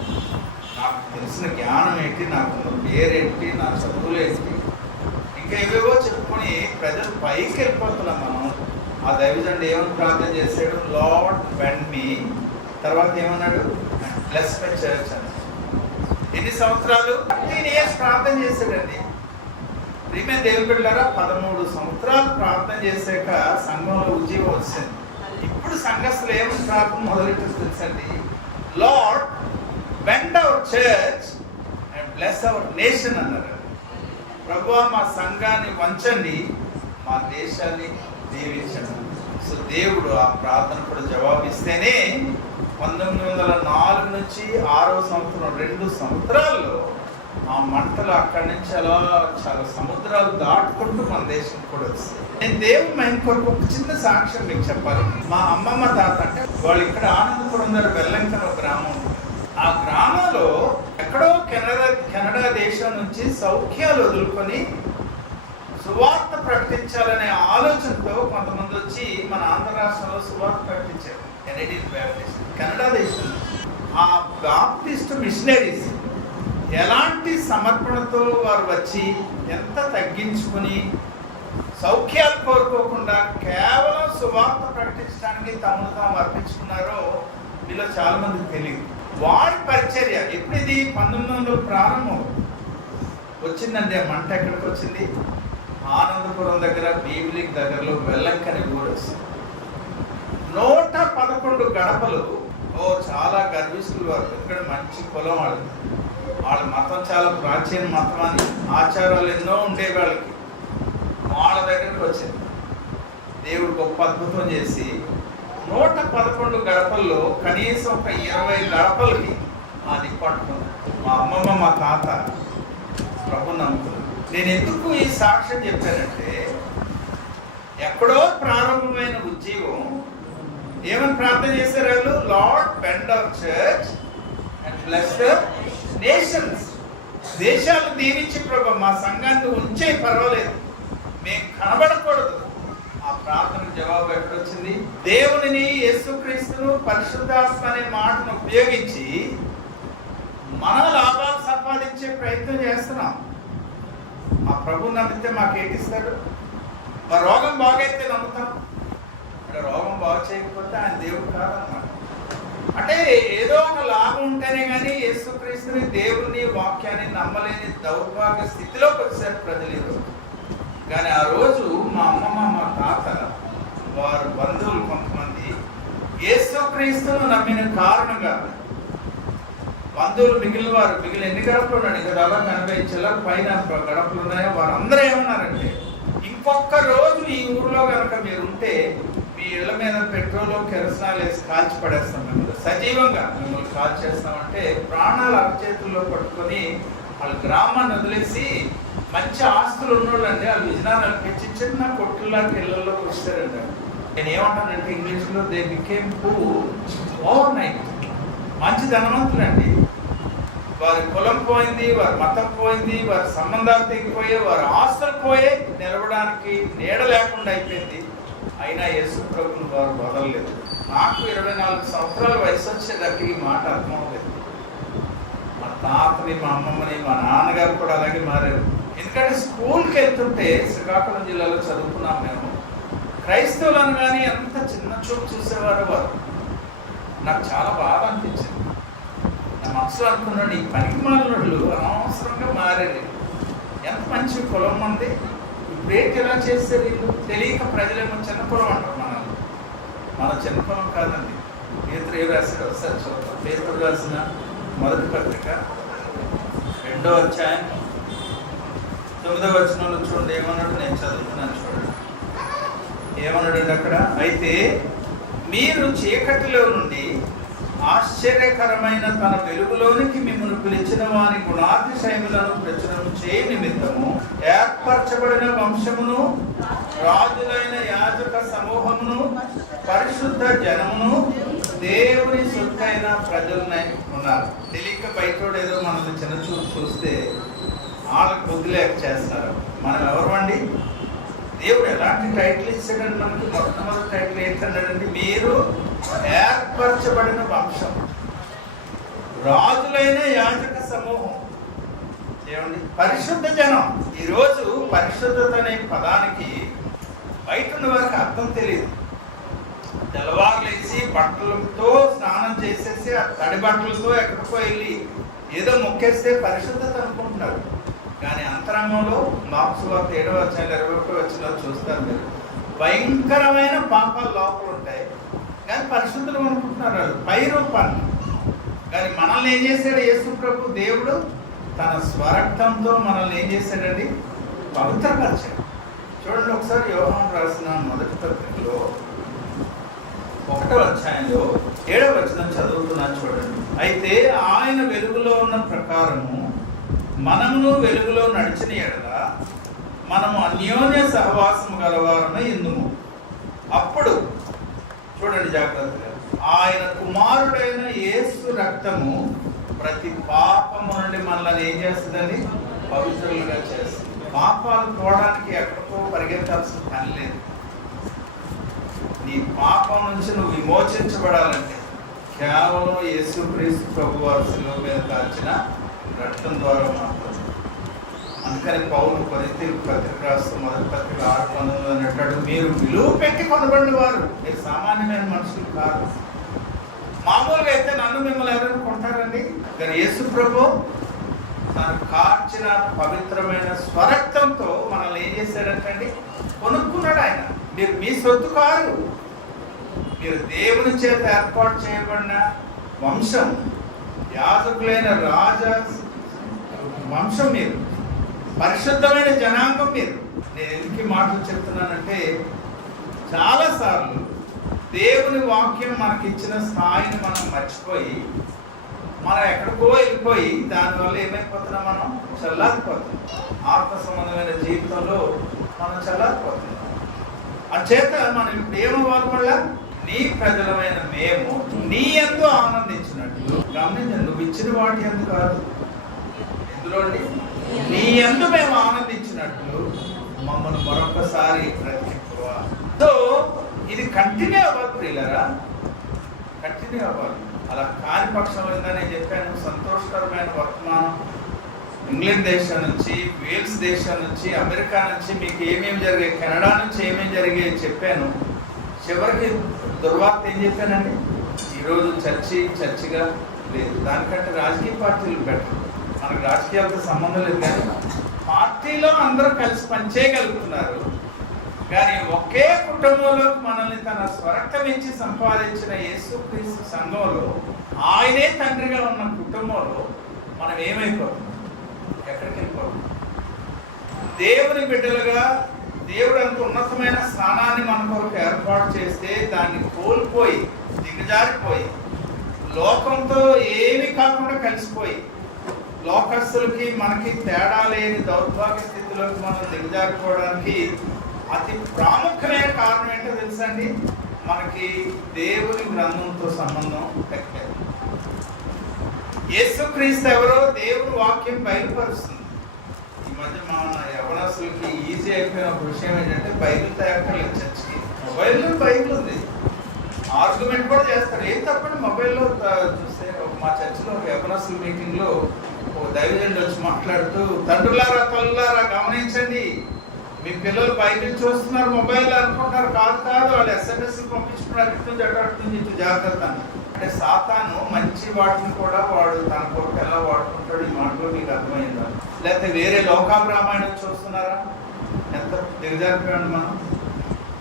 నాకు తెలిసిన జ్ఞానం ఏంటి, నాకున్న పేరేంటి, నా చదువులు ఏంటి, ఇంకా ఏవేవో చెప్పుకొని ప్రజలు పైకి వెళ్ళిపోతున్నాం మనం. ఆ దైవజనుడు ఏమని ప్రార్థన చేశాడు? లార్డ్ బెన్ మీ, తర్వాత ఏమన్నాడు? బ్లెస్ మై చర్చ్ అని. ఎన్ని సంవత్సరాలు? 15 years ప్రార్థన చేశాడండి. ప్రియమైన దేవుని బిడ్డలారా, 13 సంవత్సరాలు ప్రార్థన చేశాక సంఘంలో ఉద్యోగం వచ్చింది. ఇప్పుడు సంఘస్థులు ఏమని ప్రార్థన మొదలెట్టు తెలుసండి? Lord bend our church and bless our nation అన్నారు. ప్రభువా మా సంఘాన్ని వంచండి, మా దేశాన్ని దీవించండి. సో దేవుడు ఆ ప్రార్థన కూడా జవాబిస్తేనే 1904 నుంచి 6వ సంవత్సరం 2 సంవత్సరాల్లో ఆ మంటలు అక్కడి నుంచి అలా చాలా సముద్రాలు దాటుకుంటూ మన దేశం కూడా వస్తాయి. నేను దేవుని మహిమ కొరకు ఒక చిన్న సాక్ష్యం మీకు చెప్పాలి. మా అమ్మమ్మ తాత అంటే వాళ్ళు ఇక్కడ ఆనందపురం ఉన్నారు, వెల్లంకర గ్రామం. ఆ గ్రామంలో ఎక్కడో కెనడా దేశం నుంచి సౌఖ్యాలు వదులుకొని సువార్త ప్రకటించాలనే ఆలోచనతో కొంతమంది వచ్చి మన ఆంధ్ర రాష్ట్రంలో సువార్త ప్రకటించారు. కెనడియన్ బ్యాప్టిస్ట్, కెనడా దేశం. ఆ బాప్టిస్ట్ మిషనరీస్ ఎలాంటి సమర్పణతో వారు వచ్చి ఎంత తగ్గించుకుని సౌఖ్యాలు కోరుకోకుండా కేవలం సువార్త ప్రకటించడానికి తమను తాము అర్పించుకున్నారో మీలో చాలా మందికి తెలియదు. వారి పరిచర్య ఎప్పుడు ఇది 1900 ప్రారంభం. వచ్చిందండి. ఆ మంట ఎక్కడికి వచ్చింది? ఆనందపురం దగ్గర భీమిలికి దగ్గరలో వెల్లంకని ఊరు వస్తుంది. 111 గడపలు. చాలా గర్విస్తులు వారు. ఇక్కడ మంచి కులం వాళ్ళ మతం చాలా ప్రాచీన మతం అని ఆచారాలు ఎన్నో ఉండే వాళ్ళకి. వాళ్ళ దగ్గరికి వచ్చింది. దేవుడు గొప్ప అద్భుతం చేసి 111 గడపల్లో కనీసం ఒక 20 గడపలకి ఆ నిప్పట్టుకుంది. మా అమ్మమ్మ మా తాత ప్రభు నమ్ముకున్నారు. నేను ఎందుకు ఈ సాక్ష్యం చెప్పానంటే, ఎక్కడో ప్రారంభమైన ఉద్యోగం ఏమని ప్రార్థన చేశారు వాళ్ళు? Lord bend our church and bless the nations. దేశాలు దీవించి ప్రభు మా సంఘాన్ని ఉంచే, పర్వాలేదు, మేము కనబడకూడదు. ఆ ప్రార్థన జవాబు ఎక్కడొచ్చింది? దేవునిని, యేసుక్రీస్తును, పరిశుద్ధాత్మ అనే మాటను ఉపయోగించి మన లాభాలు సంపాదించే ప్రయత్నం చేస్తున్నాం. ఆ ప్రభు నమ్మితే మాకేటిస్తాడు? మా రోగం బాగైతే నమ్ముతాం. రోగం బాగు చేయకపోతే ఆయన దేవుడు కాదన్నమాట. అంటే ఏదో ఒక లాభం ఉంటేనే కానీ యేసుక్రీస్తుని, దేవుని వాక్యాన్ని నమ్మలేని దౌర్భాగ్య స్థితిలోకి వచ్చారు ప్రజలు. కానీ ఆ రోజు మా అమ్మమ్మ, మా తాత, వారు బంధువులు కొంతమంది యేసుక్రీస్తును నమ్మిన కారణంగా బంధువులు మిగిలిన ఎన్ని గడపలు ఉన్నాయి? ఇంకా దాదాపు 80 చిల్లర పైన గడపలు ఉన్నాయో. వారందరూ ఏమన్నారంటే, ఇంకొక రోజు ఈ ఊరిలో కనుక మీరుంటే మీ ఇళ్ల మీద పెట్రోల్, కెరసనాలు వేసి కాల్చి పడేస్తాం, మిమ్మల్ని సజీవంగా మిమ్మల్ని కాల్ చేస్తామంటే ప్రాణాలు అరచేతుల్లో పట్టుకొని వాళ్ళ గ్రామాన్ని వదిలేసి మంచి ఆస్తులు ఉన్నోళ్ళండి వాళ్ళు విజయనగరం పెంచి చిన్న కొట్టుల్లాంటి ఇళ్లలో వస్తారండి. నేను ఏమంటానంటే ఇంగ్లీష్లో, they became poor over night. మంచి ధనవంతులండి. వారి కులం పోయింది, వారి మతం పోయింది, వారి సంబంధాలు తెగిపోయి, వారి ఆస్తులు పోయి, నిలవడానికి నీడ లేకుండా అయిపోయింది. అయినా యేసు ప్రభువును వారు వదలలేదు. నాకు 24 సంవత్సరాల వయసు వచ్చేటప్పుడు ఈ మాట అర్థం అవ్వలేదు. మా తాతని, మా అమ్మమ్మని, మా నాన్నగారు కూడా అలాగే మారారు. ఎందుకంటే స్కూల్కి వెళ్తుంటే, శ్రీకాకుళం జిల్లాలో చదువుకున్నాం మేము, క్రైస్తవులను కానీ ఎంత చిన్న చూపు చూసేవారు వారు. నాకు చాలా బాధ అనిపించింది. నా మనసులో అనుకున్నాడు, ఈ పనికి మాలినోళ్ళు అనవసరంగా మారేది. ఎంత మంచి కులం ఉంది, ఇప్పుడేంటి ఎలా చేస్తే వీళ్ళు తెలియక ప్రజలేమో చిన్న కులం అంటారు. మన చిన్న కులం కాదండి. పేతురు ఏ రాశాడు ఒకసారి చూద్దాం. పేతురు రాసిన మొదటి పత్రిక 2వ అధ్యాయం 9వ వచనంలో చూడండి ఏమన్నాడు. నేను చదువుతున్నాను చూడండి. ఏమన్నాడండి అక్కడ? అయితే మీరు చీకటిలో నుండి ఆశ్చర్యకరమైన తన వెలుగులోనికి మిమ్మల్ని పిలిచిన వారి గుణాతిశయములను ప్రచురం చేయ నిమిత్తము ఏర్పరచబడిన వంశమును, రాజులైన యాజక సమూహమును, పరిశుద్ధ జనమును, దేవుని సొత్తైన ప్రజలనై ఉన్నారు. తెలియక బయటోడు ఏదో మనల్ని చిన్న చూపు చూస్తే వాళ్ళకి బుద్ధి లేక చేస్తారు. మనం ఎవరు? దేవుడు ఎలాంటి టైటిల్ ఇచ్చాడండి మనకి? మొట్టమొదటి టైటిల్ ఏంటన్నాడండి? మీరు ఏర్పరచబడిన వంశం, రాజులైన యాజక సమూహం, ఏమండి పరిశుద్ధ జనం. ఈరోజు పరిశుద్ధత అనే పదానికి బయట ఉన్న వారికి అర్థం తెలియదు. తెల్లవారులేసి బట్టలతో స్నానం చేసేసి ఆ తడి బట్టలతో ఎక్కడికో వెళ్ళి ఏదో మొక్కేస్తే పరిశుద్ధత అనుకుంటున్నారు. కానీ అంతరంగంలో మార్క్స్ వార్త 7వ అధ్యాయం 21వ వచనంలో చూస్తారు మీరు, భయంకరమైన పాపాలు లోపల ఉంటాయి. కానీ పరిశుద్ధులు అనుకుంటున్నారు వాళ్ళు పై రూపాన్ని. కానీ మనల్ని ఏం చేశాడు యేసు ప్రభు? దేవుడు తన స్వరక్తంతో మనల్ని ఏం చేశాడండి? పవిత్రపరిచాడు. చూడండి ఒకసారి యోహాను రాసిన మొదటి పత్రికలో 1వ అధ్యాయంలో 7వ వచనం చదువుతున్నాను చూడండి. అయితే ఆయన వెలుగులో ఉన్న ప్రకారము మనమును వెలుగులో నడిచిన ఎడల మనము అన్యోన్య సహవాసము గలవారమై ఇందుము. అప్పుడు చూడండి జాగ్రత్తగా, ఆయన కుమారుడైన యేసు రక్తము ప్రతి పాపము నుండి మనల్ని ఏం చేస్తుందని? పవిత్రులుగా చేస్తుంది. పాపాలు పోవడానికి ఎక్కడికో పరిగెత్తాల్సిన పని లేదు. నీ పాపం నుంచి నువ్వు విమోచించబడాలంటే కేవలం యేసుక్రీస్తు ప్రభు వారి శిలువ మీద కాల్చిన రక్తం ద్వారా మాత్రం. అందుకని పౌలు కొరింథీయులకు పత్రిక రాస్తూ మొదటి పత్రిక 6:19 అంటాడు, మీరు విలువ పెట్టి కొనబడిన వారు, మీరు సామాన్యమైన మనుషులు కాదు. మామూలుగా అయితే నన్ను మిమ్మల్ని ఎవరైనా కొంటారండి? కానీ యేసు ప్రభు తను కార్చిన పవిత్రమైన స్వరక్తంతో మనల్ని ఏం చేశాడంటండి? కొనుక్కున్నాడు ఆయన. మీరు మీ సొత్తు కాదు, మీరు దేవుని చేత ఏర్పాటు చేయబడిన వంశం, యాజకులైన రాజ వంశం, మీరు పరిశుద్ధమైన జనాంగం. మీరు నేను ఎందుకు మాటలు చెప్తున్నానంటే, చాలాసార్లు దేవుని వాక్యం మనకి ఇచ్చిన స్థాయిని మనం మర్చిపోయి మనం ఎక్కడికో వెళ్ళిపోయి దానివల్ల ఏమైపోతున్నాం? మనం చల్లారిపోతున్నాం. ఆత్మ సంబంధమైన జీవితంలో మనం చల్లారిపోతున్నాం. అంచేత మనం ఇప్పుడు ఏమవ్వాలి? వల్ల నీ ప్రజలమైన మేము నీ యందు ఆనందించినట్లు. గమనించండి, నువ్వు ఇచ్చిన వాటి యందు కాదు, ఎందులో నీ యందు మేము ఆనందించినట్లు మమ్మల్ని మరొకసారి బ్రతికింపువా. సో ఇది కంటిన్యూ అవ్వాలి ప్రియులరా, కంటిన్యూ అవ్వాలి. అలా కాని పక్షంలో నేను చెప్పాను, సంతోషకరమైన వర్తమానం ఇంగ్లాండ్ దేశం నుంచి, వేల్స్ దేశం నుంచి, అమెరికా నుంచి మీకు ఏమేమి జరిగాయి, కెనడా నుంచి ఏమేమి జరిగాయి చెప్పాను. చివరికి దుర్వార్త ఏం చెప్పానండి? ఈరోజు చర్చిగా లేదు. దానికంటే రాజకీయ పార్టీలు బెటర్. మనకు రాజకీయాలతో సంబంధం లేదు, కానీ పార్టీలో అందరూ కలిసి పనిచేయగలుగుతున్నారు. కానీ ఒకే కుటుంబంలో మనల్ని తన స్వరక్తం ఇచ్చి సంపాదించిన యేసుక్రీస్తు సంఘంలో, ఆయనే తండ్రిగా ఉన్న కుటుంబంలో మనం ఏమైపోతాం? ఎక్కడికి వెళ్ళిపోతాం? దేవుని బిడ్డలుగా దేవుడు అంత ఉన్నతమైన స్థానాన్ని మన కొరకు ఏర్పాటు చేస్తే దాన్ని కోల్పోయి దిగజారిపోయి లోకంతో ఏమీ కాకుండా కలిసిపోయి లోకస్తులకి మనకి తేడా లేని దౌర్భాగ్య స్థితిలోకి మనం దిగజారిపోవడానికి అతి ప్రాముఖ్యమైన కారణం ఏంటో తెలుసండి? మనకి దేవుని గ్రంథంతో సంబంధం పెట్టలేదు. యేసుక్రీస్తు ఎవరో దేవుని వాక్యం బయలుపరుస్తుంది. ఈ మధ్య మన యవనస్తులకి ఈజీ అయిపోయిన ఒక విషయం ఏంటంటే బైబిల్ తయారు చర్చికి బైబిల్ ఉంది, ఆర్గ్యుమెంట్ కూడా చేస్తారు. ఏం తప్పండి మొబైల్లో చూస్తే. మా చర్చిలో ఒక యవనస్తుల మీటింగ్లో ఒక దైవజనుడు వచ్చి మాట్లాడుతూ, తండ్రులారా తల్లులారా గమనించండి, మీ పిల్లలు బైబిల్ చూస్తున్నారు మొబైల్ అనుకుంటున్నారు. కాదు, వాళ్ళు SMS పంపించుకున్నారు, ఇటు జాగ్రత్త. అంటే సాతాను మంచి వాటిని కూడా వాడు తన కొరకు ఎలా వాడుకుంటాడు, ఈ మాటలో మీకు అర్థమైందా? లేకపోతే వేరే లోకాబ్రామాయణం చూస్తున్నారా? ఎంత దిగజారిపోయాడు మనం.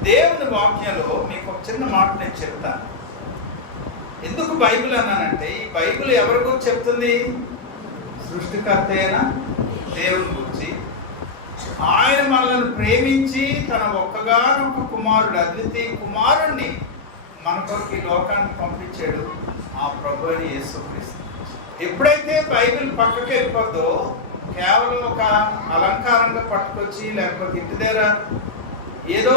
దేవుని వాక్యంలో మీకు ఒక చిన్న మాట నేను చెప్తాను. ఎందుకు బైబిల్ అన్నానంటే, ఈ బైబిల్ ఎవరి గురించి చెప్తుంది? సృష్టికర్త అయిన దేవుని గురించి. ఆయన మనల్ని ప్రేమించి తన ఒక్కగానొక్క కుమారుడు, అద్వితీయ కుమారుణ్ణి మన కొరకు ఈ లోకానికి పంపించాడు, ఆ ప్రభు అయిన యేసుక్రీస్తు. ఎప్పుడైతే బైబిల్ పక్కకి వెళ్ళిపోద్దో, కేవలం ఒక అలంకారంగా పట్టుకొచ్చి, లేకపోతే ఇంటి దగ్గర ఏదో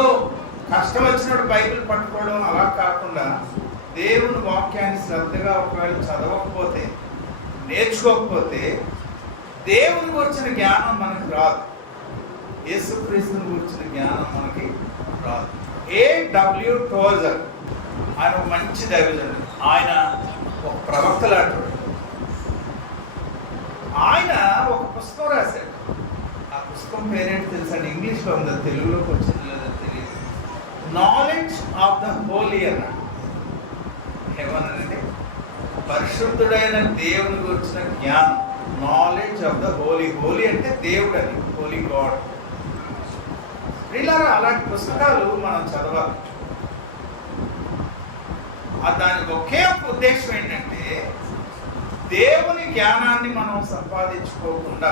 కష్టం వచ్చినప్పుడు బైబిల్ పట్టుకోవడం అలా కాకుండా, దేవుని వాక్యాన్ని శ్రద్ధగా ఒకవేళ చదవకపోతే, నేర్చుకోకపోతే దేవుని గురించిన జ్ఞానం మనకు రాదు, యేసుక్రీస్తుని గురించిన జ్ఞానం మనకి రాదు. A.W. టోజర్ ఆయన ఒక మంచి దైవజనుడు. ఆయన ఒక ప్రవక్త లాంటి. ఆయన ఒక పుస్తకం రాశాడు. ఆ పుస్తకం పేరేంటి తెలుసండి? ఇంగ్లీష్లో ఉందా, తెలుగులోకి వచ్చింది లేదో తెలియదు. నాలెడ్జ్ ఆఫ్ ద హోలీ అన్నాడు. ఏమన్నానండి? పరిశుద్ధుడైన దేవుని గురించిన జ్ఞానం. Knowledge of the holy. Holy అంటే దేవుడు అని, హోలీ గాడ్. వీళ్ళారా అలాంటి పుస్తకాలు మనం చదవాలి. దానికి ఒకే ఒక ఉద్దేశం ఏంటంటే, దేవుని జ్ఞానాన్ని మనం సంపాదించుకోకుండా,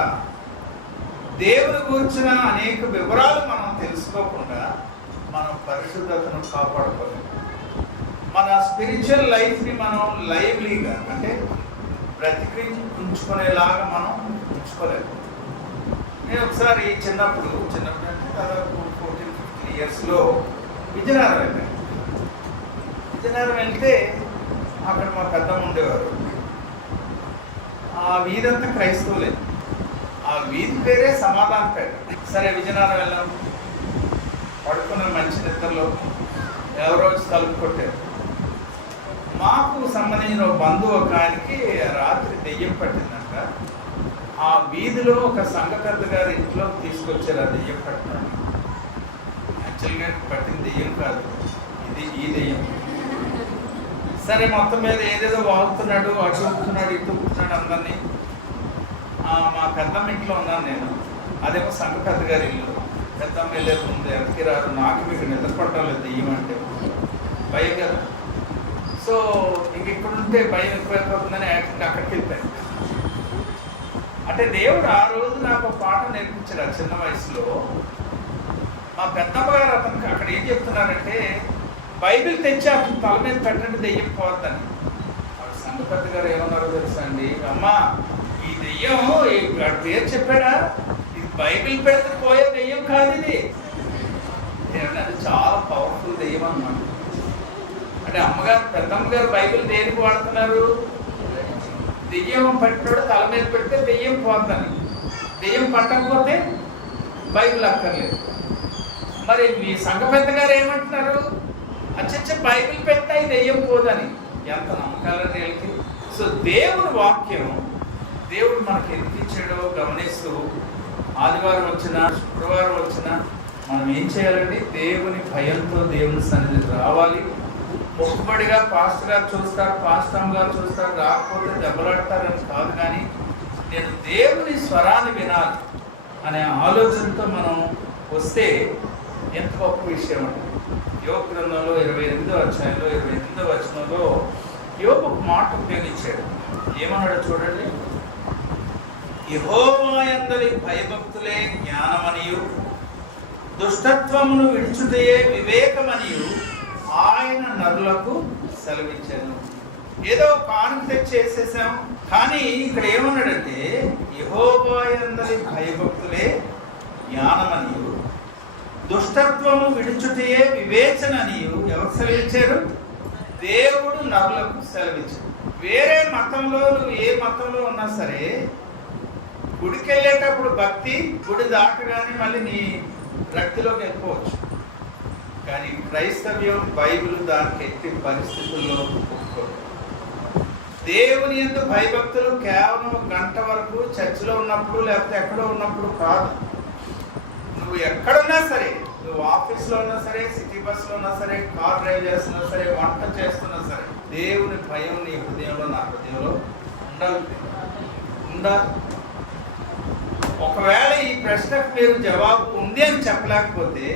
దేవుని గురించిన అనేక వివరాలు మనం తెలుసుకోకుండా మనం పరిశుద్ధతను కాపాడుకోలేము. మన స్పిరిచువల్ లైఫ్ని మనం లైవ్లీగా, అంటే బ్రతికి ఉంచుకునేలాగా మనం ఉంచుకోలేము. నేను ఒకసారి చిన్నప్పుడు అంటే దాదాపు 14-15 ఇయర్స్లో విజయనగరం వెళ్ళాను. విజయనగరం వెళ్తే అక్కడ మా పెద్దమ్మ ఉండేవారు. ఆ వీధంతా క్రైస్తవులే. ఆ వీధి పేరే సమాధానపేట. సరే విజయనగరం వెళ్ళాం. పడుకున్న మంచి నిద్రలో ఎవరో తలుపు కొట్టారు. మాకు సంబంధించిన బంధువు ఒక ఆయనకి రాత్రి దెయ్యం పట్టిందంట. ఆ వీధిలో ఒక సంఘకర్త గారి ఇంట్లో తీసుకొచ్చారు ఆ దెయ్యం పట్టినాడు. యాక్చువల్గా పట్టిన దెయ్యం కాదు, ఈ దెయ్యం. సరే మొత్తం మీద ఏదేదో వాగుతున్నాడు, అటు ఊపుతున్నాడు, ఇటు ఊపుతున్నాడు అందరినీ. మా పెద్దమ్మ ఇంట్లో ఉన్నాను నేను. అదేమో సంఘ పెద్ద గారి ఇల్లు. పెద్దమ్మ వెళ్ళేది ముందు ఎవరికి రారు. నాకు మీకు నిద్రపడటం లేదు దెయ్యం అంటే భయం కదా. సో ఇంక ఇక్కడుంటే భయం ఎక్కువైపోతుందని యాక్చువల్గా అక్కడికి వెళ్ళిపోయాను. అంటే దేవుడు ఆ రోజు నాకు ఒక పాట నేర్పించాడు. ఆ చిన్న వయసులో మా పెద్దమ్మ గారు అతనికి అక్కడ ఏం చెప్తున్నారంటే, బైబిల్ తెచ్చి అతను తల మీద పెట్టండి దెయ్యం పోద్దని. అక్కడ సంఘ పెద్ద గారు ఏమన్నారో తెలుసా అండి, అమ్మా ఈ దెయ్యం వాడి పేరు చెప్పాడా, ఇది బైబిల్ పెడితే పోయే దెయ్యం కాదు ఇది. అది చాలా పవర్ఫుల్ దెయ్యం అన్నమాట. అంటే అమ్మగారు పెద్దమ్మగారు బైబిల్ దేనికి వాడుతున్నారు, దెయ్యం పట్టినోడు తల మీద పెడితే దెయ్యం పోద్దని. దెయ్యం పట్టకపోతే బైబిల్ అక్కర్లేదు. మరి మీ సంఘ పెద్ద గారు ఏమంటున్నారు, అచ్చచ్చ బైబిల్ పెడితే దెయ్యం పోదని. ఎంత నమ్మకాలని వీళ్ళకి. సో దేవుని వాక్యం దేవుడు మనకి ఎందుకు ఇచ్చాడో గమనిస్తూ ఆదివారం వచ్చినా శుక్రవారం వచ్చినా మనం ఏం చేయాలండి, దేవుని భయంతో దేవుని సన్నిధికి రావాలి. మొక్కుబడిగా పాస్టర్ గారు చూస్తారు, పాస్టర్ గారు చూస్తారు, రాకపోతే దెబ్బలాడతారని కాదు, కానీ నేను దేవుని స్వరాన్ని వినాలి అనే ఆలోచనతో మనం వస్తే ఎంత గొప్ప విషయం అండి. యోగ గ్రంథంలో 28వ అధ్యాయంలో 28వ వచనంలో యోబు ఒక మాట ఉపయోగించాడు. ఏమన్నాడు చూడండి, యెహోవా యందలి భయభక్తులే జ్ఞానమనియు దుష్టత్వమును విడిచుటయే వివేకమనియు ఆయన నరులకు సెలవిచ్చాను. ఏదో కానుక తెచ్చేసేసాం, కానీ ఇక్కడ ఏమన్నాడంటే యెహోవా యందలి భయభక్తులే జ్ఞానమనియు దుష్టత్వము విడిచుటయే వివేచననియు ఎవరు సెలవిచ్చారు, దేవుడు నరులకు సెలవిచ్చాడు. వేరే మతంలో నువ్వు ఏ మతంలో ఉన్నా సరే గుడికి వెళ్ళేటప్పుడు భక్తి, గుడి దాటగానే మళ్ళీ నీ రక్తిలోకి వెళ్ళిపోవచ్చు. కానీ క్రైస్తవ్యం బైబిల్ దానికి ఎట్టి పరిస్థితుల్లో ఒప్పుకోదు. దేవుని యందు భయభక్తులు కేవలం గంట వరకు చర్చిలో ఉన్నప్పుడు లేకపోతే ఎక్కడో ఉన్నప్పుడు కాదు. నువ్వు ఎక్కడున్నా సరే, నువ్వు ఆఫీస్లో ఉన్నా సరే, సిటీ బస్సులో ఉన్నా సరే, కార్ డ్రైవ్ చేస్తున్నా సరే, వంట చేస్తున్నా సరే, దేవుని భయం నీ హృదయంలో నా హృదయంలో ఉండాలి. ఒకవేళ ఈ ప్రశ్నకు మీరు జవాబు ఉంది అని చెప్పలేకపోతే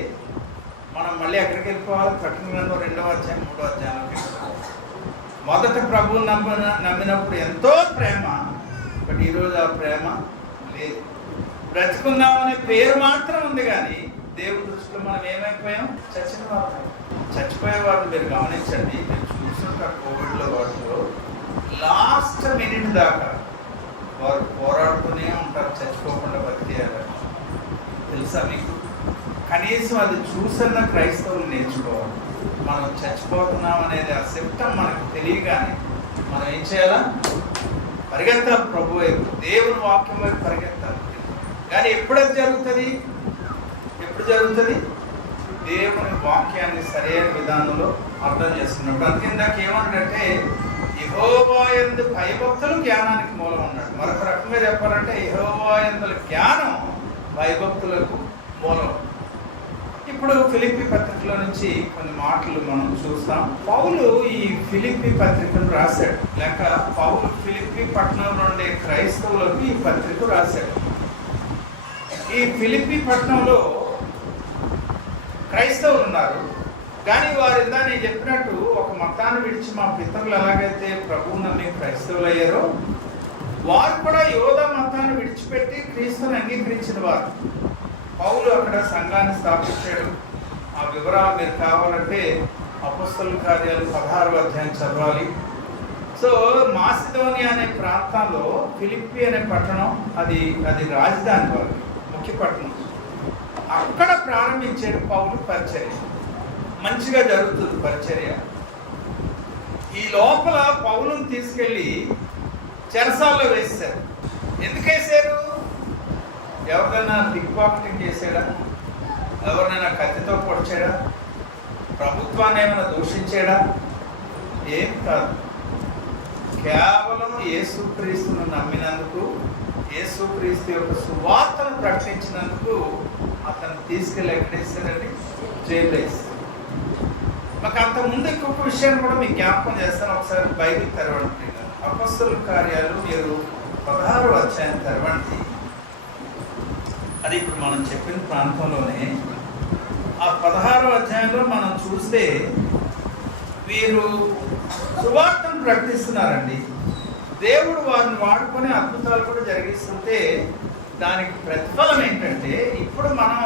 మనం మళ్ళీ ఎక్కడికి వెళ్ళిపోవాలి, ప్రకటన గ్రంథం 2వ అధ్యాయం 3వ అధ్యాయంలోకి. మొదట ప్రభువుని నమ్మినప్పుడు ఎంతో ప్రేమ, బట్ ఈరోజు ఆ ప్రేమ లేదు. బ్రతుకుందామనే పేరు మాత్రం ఉంది, కానీ దేవుడి దృష్టిలో మనం ఏమైపోయాం, చచ్చిన వాళ్ళు. చచ్చిపోయే వాళ్ళు మీరు గమనించండి, మీరు చూస్తుంటారు కోవిడ్లో వాటిలో లాస్ట్ మినిట్ దాకా వారు పోరాడుతూనే ఉంటారు చచ్చిపోకుండా బతికేయాలని. తెలుసా మీకు? కనీసం అది చూసన్న క్రైస్తవులు నేర్చుకోవాలి. మనం చచ్చిపోతున్నాం అనేది ఆ సిమ్టమ్ మనకు తెలియగానే మనం ఏం చేయాలా, పరిగెత్తాలి ప్రభు వైపు, దేవుని వాక్యం వైపు పరిగెత్తాలి. కానీ ఎప్పుడది జరుగుతుంది, ఎప్పుడు జరుగుతుంది, దేవుని వాక్యాన్ని సరైన విధానంలో అర్థం చేసుకున్నప్పుడు. అందుకే నాకు ఏమన్నాడంటే యెహోవా యందు భయభక్తులు జ్ఞానానికి మూలం అన్నాడు. మరొక రకంగా చెప్పాలంటే యెహోవా యందు జ్ఞానం భయభక్తులకు మూలం. ఇప్పుడు ఫిలిప్పీ పత్రికలో నుంచి కొన్ని మాటలు మనం చూస్తాం. పౌలు ఈ ఫిలిప్పీ పత్రికను రాశాడు, లేక పౌలు ఫిలిప్పీ పట్టణంలో ఉండే క్రైస్తవులకు ఈ పత్రిక రాశాడు. ఈ ఫిలిప్పీ పట్టణంలో క్రైస్తవులు ఉన్నారు, కానీ వారు ఇందా నేను చెప్పినట్టు ఒక మతాన్ని విడిచి మా పితరులు ఎలాగైతే ప్రభువు నమ్మి క్రైస్తవులు అయ్యారో, వారు కూడా యోధా మతాన్ని విడిచిపెట్టి క్రీస్తుని అంగీకరించిన వారు. పౌలు అక్కడ సంఘాన్ని స్థాపించాడు. ఆ వివరాలు మీరు కావాలంటే అపొస్తలుల కార్యాలు 16వ అధ్యాయం చదవాలి. సో మాసిదోనియా అనే ప్రాంతంలో ఫిలిప్పీ అనే పట్టణం, అది రాజధాని వారు, ముఖ్య పట్టణం. అక్కడ ప్రారంభించాడు పౌలు పరిచర్య. మంచిగా జరుగుతుంది పరిచర్య. ఈ లోపల పౌలుని తీసుకెళ్ళి చెరసాల్లో వేశారు. ఎందుకు వేశారు? ఎవరినైనా పిక్ పాకెటింగ్ చేశాడా, ఎవరినైనా కత్తితో పొడిచాడా, ప్రభుత్వాన్ని ఏమైనా దూషించాడా? ఏం కాదు. కేవలం యేసుక్రీస్తును నమ్మినందుకు, యేసుక్రీస్తు యొక్క సువార్తను ప్రకటించినందుకు అతను తీసుకెళ్ళి ఎక్కడేస్తారండి, జైలు వేస్తారు. మాకు అంతకుముందు ఇంకొక విషయాన్ని కూడా మీకు జ్ఞాపకం చేస్తాను. ఒకసారి బైబిల్ తెరవండి. అపొస్తలుల కార్యాలు మీరు 16వ అధ్యాయం తెరవండి. అది ఇప్పుడు మనం చెప్పిన ప్రాంతంలోనే ఆ 16వ అధ్యాయంలో మనం చూస్తే వీరు సువార్తను ప్రకటిస్తున్నారండి. దేవుడు వారిని వాడుకొని అద్భుతాలు కూడా జరిగిస్తుంటే దానికి ప్రతిఫలం ఏంటంటే, ఇప్పుడు మనం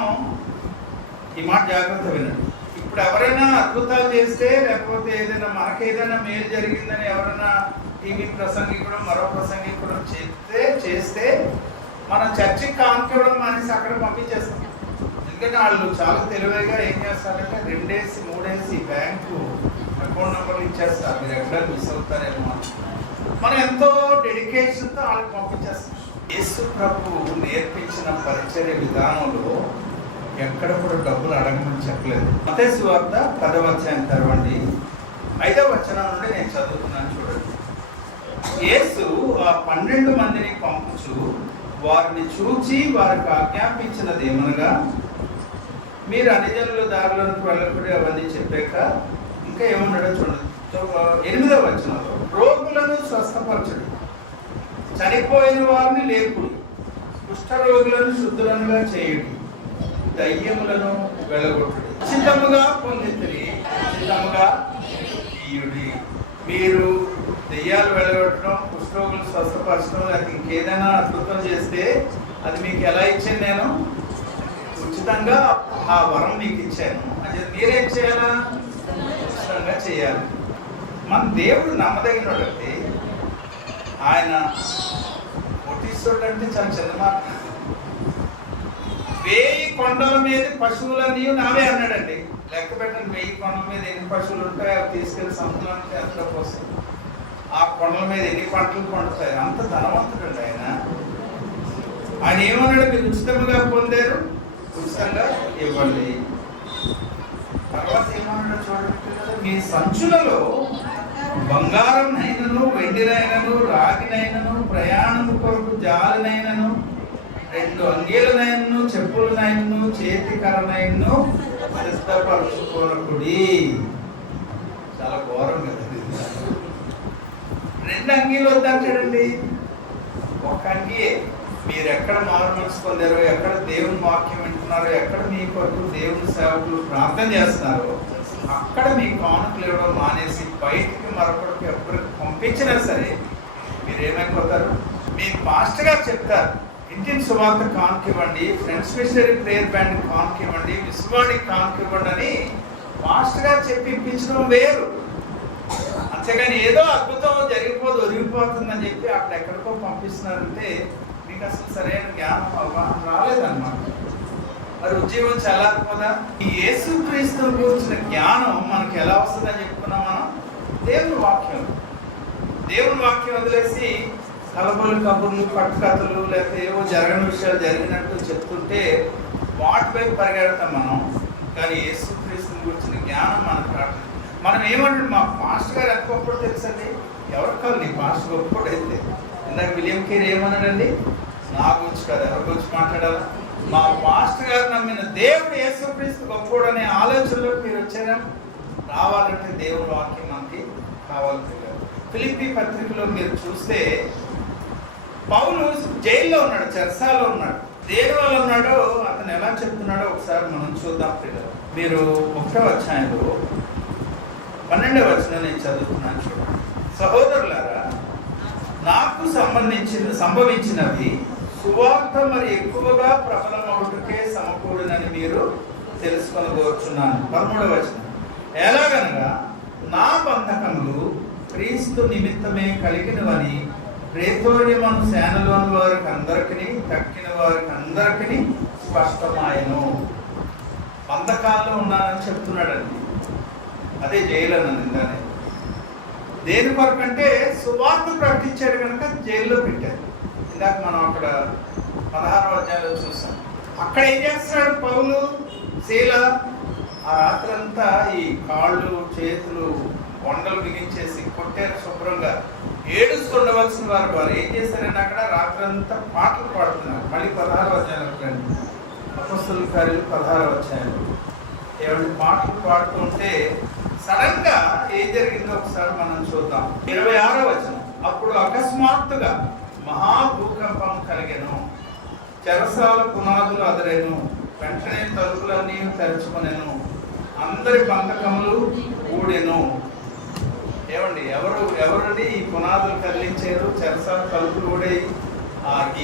ఈ మాట జాగ్రత్త వినండి. ఇప్పుడు ఎవరైనా అద్భుతాలు చేస్తే, లేకపోతే ఏదైనా మనకేదైనా మేలు జరిగిందని ఎవరైనా టీవీ ప్రసంగికుడు మరో ప్రసంగికుడు చేస్తే మనం చర్చికి కానుకోవడం మానేసి అక్కడ పంపించేస్తాం. ఎందుకంటే వాళ్ళు చాలా తెలివిగా ఏం చేస్తారంటే 2 ఏసి 3 ఏసి బ్యాంకు అకౌంట్ నెంబర్లు ఇచ్చేస్తారు. మీరు ఎక్కడ మిస్ అవుతారేమో. మనం ఎంతో డెడికేషన్తో వాళ్ళకి పంపించేస్తాం. యేసు ప్రభు నేర్పించిన పరిచర్య విధానంలో ఎక్కడ కూడా డబ్బులు అడగమని చెప్పలేదు. మత్తయి సువార్త 10వ అధ్యాయం తెరవండి. 5వ వచనం నుండి నేను చదువుతున్నాను, చూడండి. యేసు ఆ 12 మందిని పంపుచు వారిని చూచి వారికి ఆజ్ఞాపించినది ఏమనగా, మీరు అన్యజనుల దారిలోకి వెళ్ళకూడదు అవన్నీ చెప్పాక ఇంకా ఏమన్నాడో చూడండి. 8వ వచనంలో, రోగులను స్వస్థపరచుడు, చనిపోయిన వారిని లేపుడు, కుష్ఠరోగులను శుద్ధులనుగా చేయుడి, దయ్యములను వెళ్ళగొట్టుడు, ఉచితముగా పొందితిరి, ఉచితముగా ఇయ్యుడి. మీరు దెయ్యాలు వెళ్ళగొట్టడం, కుష్ఠరోగులు స్వస్థపరచడం, లేకపోతే ఇంకేదైనా అద్భుతం చేస్తే అది మీకు ఎలా ఇచ్చాను? నేను ఉచితంగా ఆ వరం మీకు ఇచ్చాను. అది మీరేం చేయాలా? ఉచితంగా చేయాలి. మన దేవుడు నమ్మదగినోడంటే, ఆయన కోటీశ్వరుడు అంటే చాలా చిన్న మాట. 1000 కొండల మీద పశువులన్నీ నావే అన్నాడండి. లెక్క పెట్టండి, 1000 కొండల మీద ఎన్ని పశువులు ఉంటాయో అవి తీసుకెళ్లి సముద్రానికి ఎంతలోకి వస్తాయి. ఆ కొండల మీద ఎన్ని పంటలు పండుతాయి. అంత ధనవంతుడండి ఆయన. ఆయన ఏమన్నాడు? మీరు ఉచితంగా పొందారు, ఉచితంగా ఇవ్వండి. తర్వాత ఏమన్నాడు చూడండి. మీ సంచులలో బంగారంనైనను, వెండినైనను, రాగినైనను, ప్రయాణము కొరకు జాలినైనను, 2 అంగీలనైనను, చెప్పులనైనను, చేతికరనైనను సిద్ధపరచుకోనకుడి. చాలా ఘోరం కదా. 2 అంగీలు వద్దంటాడండి. ఒక అంగీయే. మీరు ఎక్కడ మారు మనసు పొందారో, ఎక్కడ దేవుని వాక్యం వింటున్నారో, ఎక్కడ మీ కొరకు దేవుని సేవకులు ప్రార్థన చేస్తున్నారో అక్కడ మీ కానుకలు ఇవ్వడం మానేసి బయటికి మరొకరికి ఎప్పటికి పంపించినా సరే మీరేమైపోతారు? మీ పాస్టర్ గారు చెప్తారు, ఇంటిని సువార్త కానుక ఇవ్వండి, ఫ్రెండ్స్ మిషనరీ ప్రేయర్ బ్యాండ్ కానుక ఇవ్వండి, విశ్వానికి కానుక ఇవ్వండి అని పాస్టర్ గారు చెప్పి ఇప్పించడం వేరు. అంతేగాని ఏదో అద్భుతం ఒరిగిపోతుందని చెప్పి అక్కడ ఎక్కడికో పంపిస్తున్నారంటే మీకు అసలు సరైన జ్ఞానం అవగాహన రాలేదన్నమాట. మరి ఉద్యోగం చల్లారిపోదా? ఈ యేసుక్రీస్తు గురించిన జ్ఞానం మనకు ఎలా వస్తుందని చెప్పుకున్నాం మనం? దేవుని వాక్యం వదిలేసి కలబలు, కబుర్లు, పట్టుకథలు, లేకపోతే ఏవో జరగని విషయాలు జరిగినట్టు చెప్తుంటే వాటి వైపు పరిగెడతాం మనం. కానీ యేసుక్రీస్తు గురించిన జ్ఞానం మనకు రావట్లేదు. మనం ఏమంటాడు? మా పాస్టర్ గారు ఎంత గొప్పడో తెలుసండి. ఎవరు కాదు నీ పాస్టర్ గొప్పడైతే. ఇందాక విలియం కేరీ ఏమన్నాడండి? నా గురించి కాదు, ఎవరి గురించి మాట్లాడాలా? మా పాస్టర్ గారు నమ్మిన దేవుడు యేసుక్రీస్తు గొప్పడు అనే ఆలోచనలోకి మీరు వచ్చారా? రావాలంటే దేవుని వాక్యం మనకి కావాలి. ఫిలిప్పీ పత్రికలో మీరు చూస్తే పౌలు జైల్లో ఉన్నాడు, చెరసాలో ఉన్నాడు. దేని వల్ల ఉన్నాడో అతను ఎలా చెప్తున్నాడో ఒకసారి మనం చూద్దాం పిల్లలు. మీరు 1వ అధ్యాయంలో 12వ వచనం నేను చదువుతున్నాను, చూడండి. సహోదరులారా, నాకు సంభవించినవి సువార్త మరి ఎక్కువగా ప్రబలమవుటకే సమకూడనని మీరు తెలుసుకొనవచ్చున్నాను. 13వ వచనం, ఎలాగనగా నా బంధకములు క్రీస్తు నిమిత్తమే కలిగినవని ప్రేతోర్యమను సేనలోని వారికి అందరికీ తక్కిన వారికి అందరికీ స్పష్టమాయను. బంధకాల్లో ఉన్నానని చెప్తున్నాడండి. అదే జైలు అన్నది. దేని కొరకంటే సువార్త ప్రకటించాడు కనుక జైల్లో పెట్టారు. ఇందాక మనం అక్కడ 16వ అధ్యాయంలో చూసాం. అక్కడ ఏం చేస్తున్నాడు పౌలు, శీల? ఆ రాత్రంతా ఈ కాళ్ళు చేతులు కొండలు బిగించేసి కొట్టారు శుభ్రంగా. ఏడుస్తుండవలసిన వారు ఏం చేశారని అక్కడ రాత్రంతా పాటలు పాడుతున్నారు. మళ్ళీ 16వ అధ్యాయంలో రండి. అపొస్తలుల కార్యాలు 16వ అధ్యాయంలో ఏమంటే పాటలు పాడుతుంటే సడన్ గా ఏం జరిగిందో ఒకసారి మనం చూద్దాం. 26వ వచనం, అప్పుడు అకస్మాత్తుగా మహాభూకంపం కలిగెను, చెరసాల పునాదులు అదరెను, వెంటనే తలుపులన్నీ తెరుచుకొనెను, అందరి బంధకములు ఊడెను. ఏమండి, ఎవరండి ఈ పునాదులు కదిలించారు? చెరసాల తలుపులు ఊడే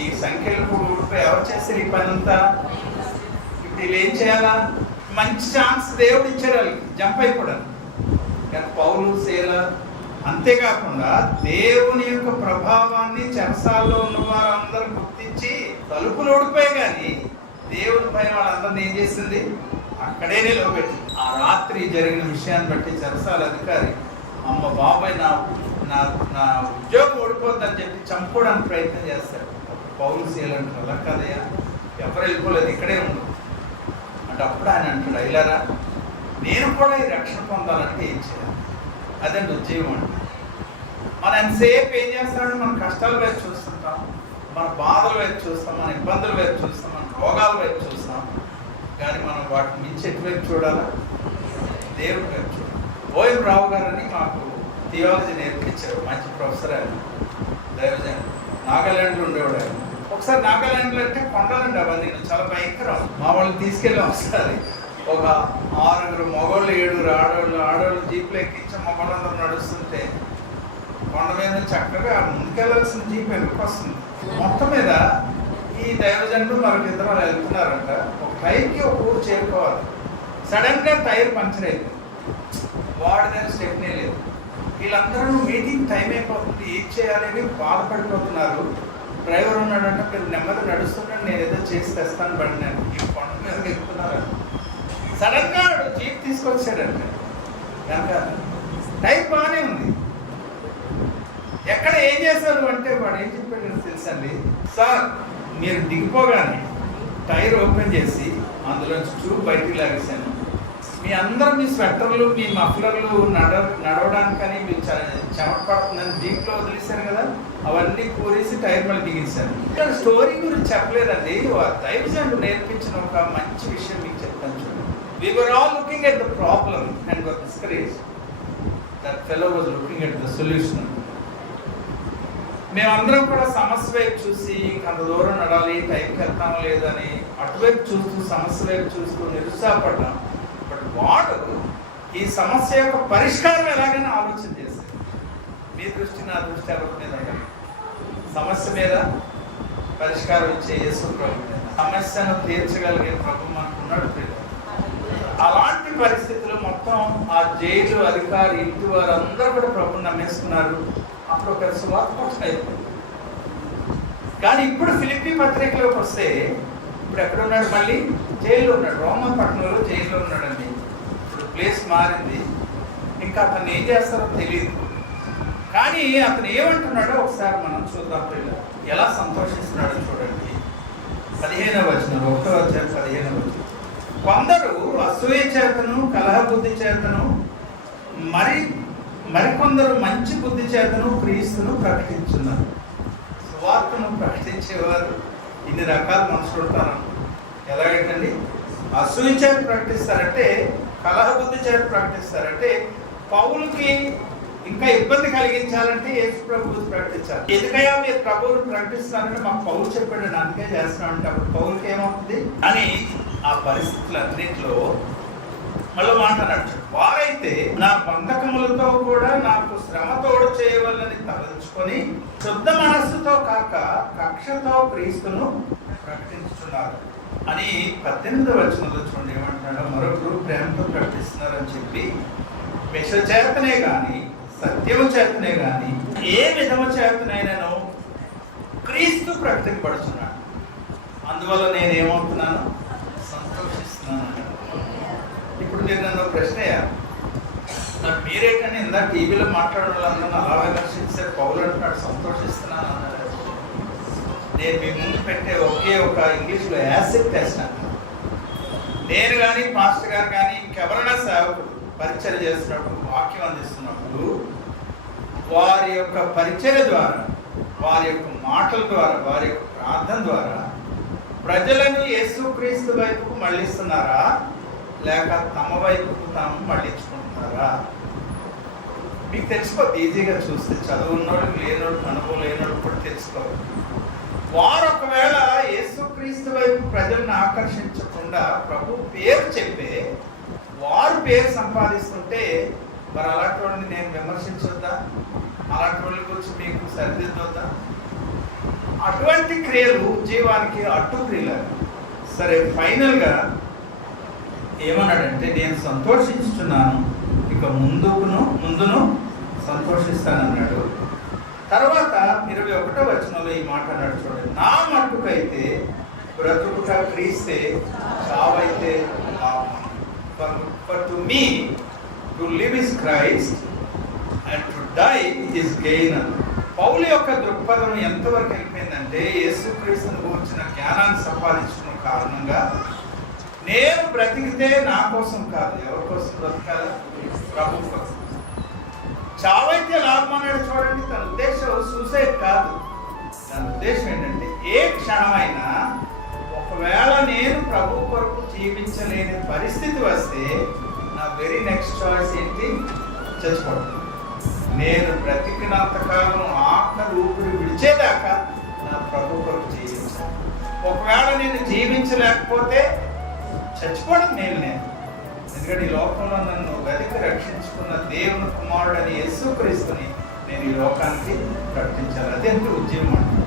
ఈ సంఖ్యలు ఊడిపోయి ఎవరు చేస్తారు ఈ పని అంతా? ఇప్పుడు వీళ్ళు ఏం చేయాలా? మంచి ఛాన్స్ దేవుడు ఇచ్చారు వాళ్ళకి జంప్ అయిపోవడానికి. కానీ పౌలు, శీల అంతేకాకుండా దేవుని యొక్క ప్రభావాన్ని చెరసాల్లో ఉన్న వారందరూ గుర్తించి తలుపులు ఓడిపోయి, కానీ దేవుని భయం వాళ్ళందరినీ ఏం చేసింది? అక్కడే నిలబెట్టింది. ఆ రాత్రి జరిగిన విషయాన్ని బట్టి చెరసాల అధికారి, అమ్మ బాబాయ్ నా నా నా ఉద్యోగం ఓడిపోద్దని చెప్పి చంపుకోవడానికి ప్రయత్నం చేస్తాడు. పౌలు, శీల అంటారు, అలా కదయ్యా, ఎవరు వెళ్ళిపోలేదు, ఇక్కడే ఉండు అంటే అప్పుడు ఆయన అంటాడు, అయిలారా నేను కూడా ఈ రక్షణ పొందాలంటే ఏం చేయాలి? అదండి ఉద్యోగం అంటే. మనం ఎంతసేపు ఏం చేస్తామంటే మన కష్టాల వైపు చూస్తుంటాం, మన బాధల వైపు చూస్తాం, మన ఇబ్బందుల వైపు చూస్తాం, మన రోగాల వైపు చూస్తాం. కానీ మనం వాటిని మించి ఎటువైపు చూడాలా? దేవుడి వైపు చూడాలి. ఓఎం రావు గారని మాకు థియాలజీ నేర్పించారు, మంచి ప్రొఫెసర్ ఆయన, దైవజన్. నాగాలాండ్లో ఉండేవాడు ఆయన. ఒకసారి నాగాలాండ్లో అంటే కొండలండి అవన్నీ చాలా భయంకరం. మా వాళ్ళని తీసుకెళ్ళి ఒకసారి ఒక 6 మగవాళ్ళు 7 ఆడవాళ్ళు జీప్లో ఎక్కించి మగవాళ్ళందరూ నడుస్తుంటే కొండ మీద చక్కగా ముందుకెళ్లాల్సిన జీప్ వెనక్కి వస్తుంది. మొత్తం మీద ఈ దైవజనులు మరొక ఇద్దరు వాళ్ళు వెళ్తున్నారంట. ఒక టైర్కి ఒక ఊరు చేరుకోవాలి. సడన్గా టైర్ పంచర్ అయిపోయింది. వాడి దగ్గర స్టెప్నే లేదు. వీళ్ళందరూ మీటింగ్ టైం అయిపోతుంది, ఏం చేయాలని బాధపడిపోతున్నారు. డ్రైవర్ ఉన్నాడంటే మీరు నెమ్మది నడుస్తున్నాడు, నేను ఏదో చేసి తెస్తాను పడినాను. ఈ కొండ మీద ఎక్కుతున్నారు. సడన్గా జీప్ తీసుకొచ్చాడంటే కనుక టైర్ బాగానే ఉంది. ఎక్కడ ఏం చేశారు అంటే వాడు ఏం చెప్పాడు తెలుసండి, సార్ మీరు దిగిపోగానే టైర్ ఓపెన్ చేసి అందులోంచి ట్యూబ్ బయటికి లాగేశాను. మీ అందరూ మీ స్వెటర్లు, మీ మఫ్లర్లు నడవడానికని మీరు చెమట పడుతుందని జీప్లో వదిలేశారు కదా, అవన్నీ కూరేసి టైర్ మళ్ళీ దిగేశారు. ఇక్కడ స్టోరీ గురించి చెప్పలేదండి, దైవజనుడు నేర్పించిన ఒక మంచి విషయం మీకు చెప్తాను చూడండి. We were all looking at the problem and were discouraged. That fellow was looking at the solution. మేమందరం కూడా సమస్య వైపు చూసి అంత దూరం నడాలి, టైంకి వెళ్తాం లేదని అటువైపు చూస్తూ సమస్య వైపు చూస్తూ నిరుత్సాహపడ్డాం. బట్ వాడు ఈ సమస్య యొక్క పరిష్కారం ఎలాగైనా ఆలోచన చేశాడు. మీ దృష్టి నా దృష్టి ఎవరి మీద ఉండాలి? సమస్య మీద పరిష్కారం ఇచ్చే యేసు ప్రభు మీద. సమస్యను తీర్చగలిగే ప్రభు మనకు ఉన్నాడు. అలాంటి పరిస్థితులు మొత్తం ఆ జైలు అధికారి ఇంటి వారందరూ కూడా ప్రభుని నమ్మేసుకున్నారు. అప్పుడు ఒక సువార్త అయిపోయింది. కానీ ఇప్పుడు ఫిలిప్పీ పత్రికలోకి వస్తే ఇప్పుడు ఎక్కడ ఉన్నాడు? మళ్ళీ జైల్లో ఉన్నాడు. రోమా పట్టణంలో జైల్లో ఉన్నాడండి. ఇప్పుడు ప్లేస్ మారింది. ఇంకా అతను ఏం చేస్తారో తెలియదు. కానీ అతను ఏమంటున్నాడో ఒకసారి మనం చూద్దాం. పిల్లలు ఎలా సంతోషిస్తున్నాడో చూడండి. 15వ వచనం, 1వ అధ్యాయం 15వ వచనం. కొందరు అసూయ చేతను కలహ బుద్ధి చేతను మరికొందరు మంచి బుద్ధి చేతను క్రీస్తును ప్రకటించున్నారు. సువార్తను ప్రకటించేవారు ఇన్ని రకాల మనుషులు ఉంటారు. ఎలాగంటండి? అసూయ చేత ప్రకటిస్తారంటే, కలహ బుద్ధి చేత ప్రకటిస్తారంటే, పౌలుకి ఇంకా ఇబ్బంది కలిగించాలంటే యేసు ప్రభువు ప్రకటించాలి. ఎందుకయ్యా మీరు ప్రభువుని ప్రకటిస్తారంటే మాకు పౌలు చెప్పాడు, అందుకే చేస్తున్నామంటే అప్పుడు పౌలుకి ఏమవుతుంది అని ఆ పరిస్థితులన్నింటిలో మళ్ళీ మాట్లాడాడు. వారైతే నా బంధకములతో కూడా నాకు శ్రమ తోడు చేయవలని తలంచుకొని శుద్ధ మనస్సుతో కాక కక్షతో క్రీస్తును ప్రకటించుతున్నారు అని 18వ వచనంలో చూడండి ఏమంటున్నాడో. మరొకరు ప్రేమతో ప్రకటిస్తున్నారని చెప్పి విష చేతనే కానీ సత్యము చేతనే కానీ ఏ విధము చేతనైనానో క్రీస్తు ప్రకటింపబడుతున్నాడు. అందువల్ల నేనేమవుతున్నాను? సంతోషిస్తున్నాను. ఇప్పుడు మీరు నన్ను ప్రశ్న అయ్యారు, నాకు మీరేటని ఇందా టీవీలో మాట్లాడే వాళ్ళందరూ అలా విమర్శించారు. పౌలు అంటున్నాడు సంతోషిస్తున్నాను అన్నాడు. నేను మీ ముందు పెట్టే ఒకే ఒక ఇంగ్లీష్లో యాసిడ్ టెస్ట్ అంటాను. నేను కానీ పాస్టర్ గారు కానీ ఇంకెవరైనా సేవకుడు పరిచర్య చేస్తున్నప్పుడు, వాక్యం అందిస్తున్నప్పుడు వారి యొక్క పరిచర్య ద్వారా, వారి యొక్క మాటల ద్వారా, వారి యొక్క ప్రార్థన ద్వారా ప్రజలను యేసుక్రీస్తు వైపుకు మళ్ళిస్తున్నారా లేక తమ వైపుకు తాము మళ్ళించుకుంటున్నారా? మీకు తెలిసిపోద్ది ఈజీగా చూస్తే, చదువున్నోడు లేనోడు అనుభవం లేనోడు కూడా తెలుసుకోవాలి. వారు ఒకవేళ యేసుక్రీస్తు వైపు ప్రజలను ఆకర్షించకుండా ప్రభు పేరు చెప్పే వారు పేరు సంపాదిస్తుంటే మరి అలాంటి వాళ్ళని నేను విమర్శించొద్దా? అలాంటి వాళ్ళ గురించి మీకు సరిదిద్దొద్దా? అటువంటి క్రియలు ఉద్యోగానికి అడ్డు క్రియలు. సరే, ఫైనల్గా ఏమన్నాడంటే, నేను సంతోషించుతున్నాను, ఇక ముందును సంతోషిస్తానన్నాడు. తర్వాత 21వ వచనంలో ఈ మాట అన్నాడు చూడండి, నా మట్టుకైతే బ్రతుకుట క్రీస్తే, చావైతే లాభం. For to me to live is Christ and to die is gain. పౌలు యొక్క దృక్పథం ఎంతవరకు వెళ్ళిపోయిందంటే, యేసుక్రీస్తుని గురించిన జ్ఞానాన్ని సంపాదించుకున్న కారణంగా నేను బ్రతికితే నా కోసం కాదు, ఎవరి కోసం బ్రతకాలి? ప్రభు కోసం. చావైతే లాభం అన్నాడు చూడండి. తన ఉద్దేశం సూసైడ్ కాదు. తన ఉద్దేశం ఏంటంటే, ఏ క్షణమైనా ఒకవేళ నేను ప్రభు కొరకు జీవించలేని పరిస్థితి వస్తే నా వెరీ నెక్స్ట్ చాయిస్ ఏంటి? చచ్చిపోవడం. నేను బ్రతికినంతకాలం ఆఖరి ఊపిరి విడిచేదాకా నా ప్రభు కొరకు జీవించాలి. ఒకవేళ నేను జీవించలేకపోతే చచ్చిపోవడం మేలు. ఎందుకంటే ఈ లోకంలో నన్ను వెతికి రక్షించుకున్న దేవుని కుమారుడు అని యేసుక్రీస్తుని నేను ఈ లోకానికి ప్రకటించాలి. అదేంటి ఉద్యమం అంటే.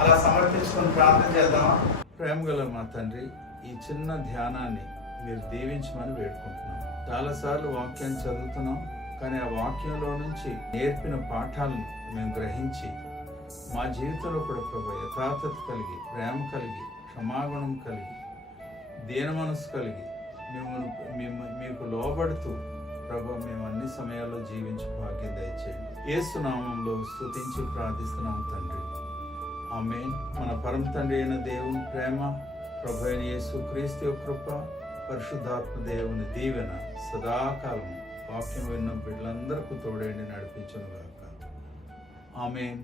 అలా సమర్పించుకొని ప్రార్థన చేద్దామా? ప్రేమగల మా తండ్రి, ఈ చిన్న ధ్యానాన్ని మీరు దీవించమని వేడుకుంటున్నాం. చాలాసార్లు వాక్యాన్ని చదువుతున్నాం, కానీ ఆ వాక్యంలో నుంచి నేర్పిన పాఠాలను మేము గ్రహించి మా జీవితంలో కూడా ప్రభు యథార్థత కలిగి, ప్రేమ కలిగి, క్షమాగుణం కలిగి, దీన మనసు కలిగి మీకు లోబడుతూ ప్రభు మేము అన్ని సమయాల్లో జీవించే భాగ్యం దయచేయండి. యేసు నామంలో స్తుతించి ప్రార్థిస్తున్నాం తండ్రి. ఆమేన్. మన పరమ తండ్రి అయిన దేవుని ప్రేమ, ప్రభు అయిన యేసుక్రీస్తు కృప, పరిశుద్ధాత్మ దేవుని దీవెన సదాకాలం వాక్యం విన్న బిడ్డలందరికీ తోడేండి నడిపించును గాక. ఆమేన్.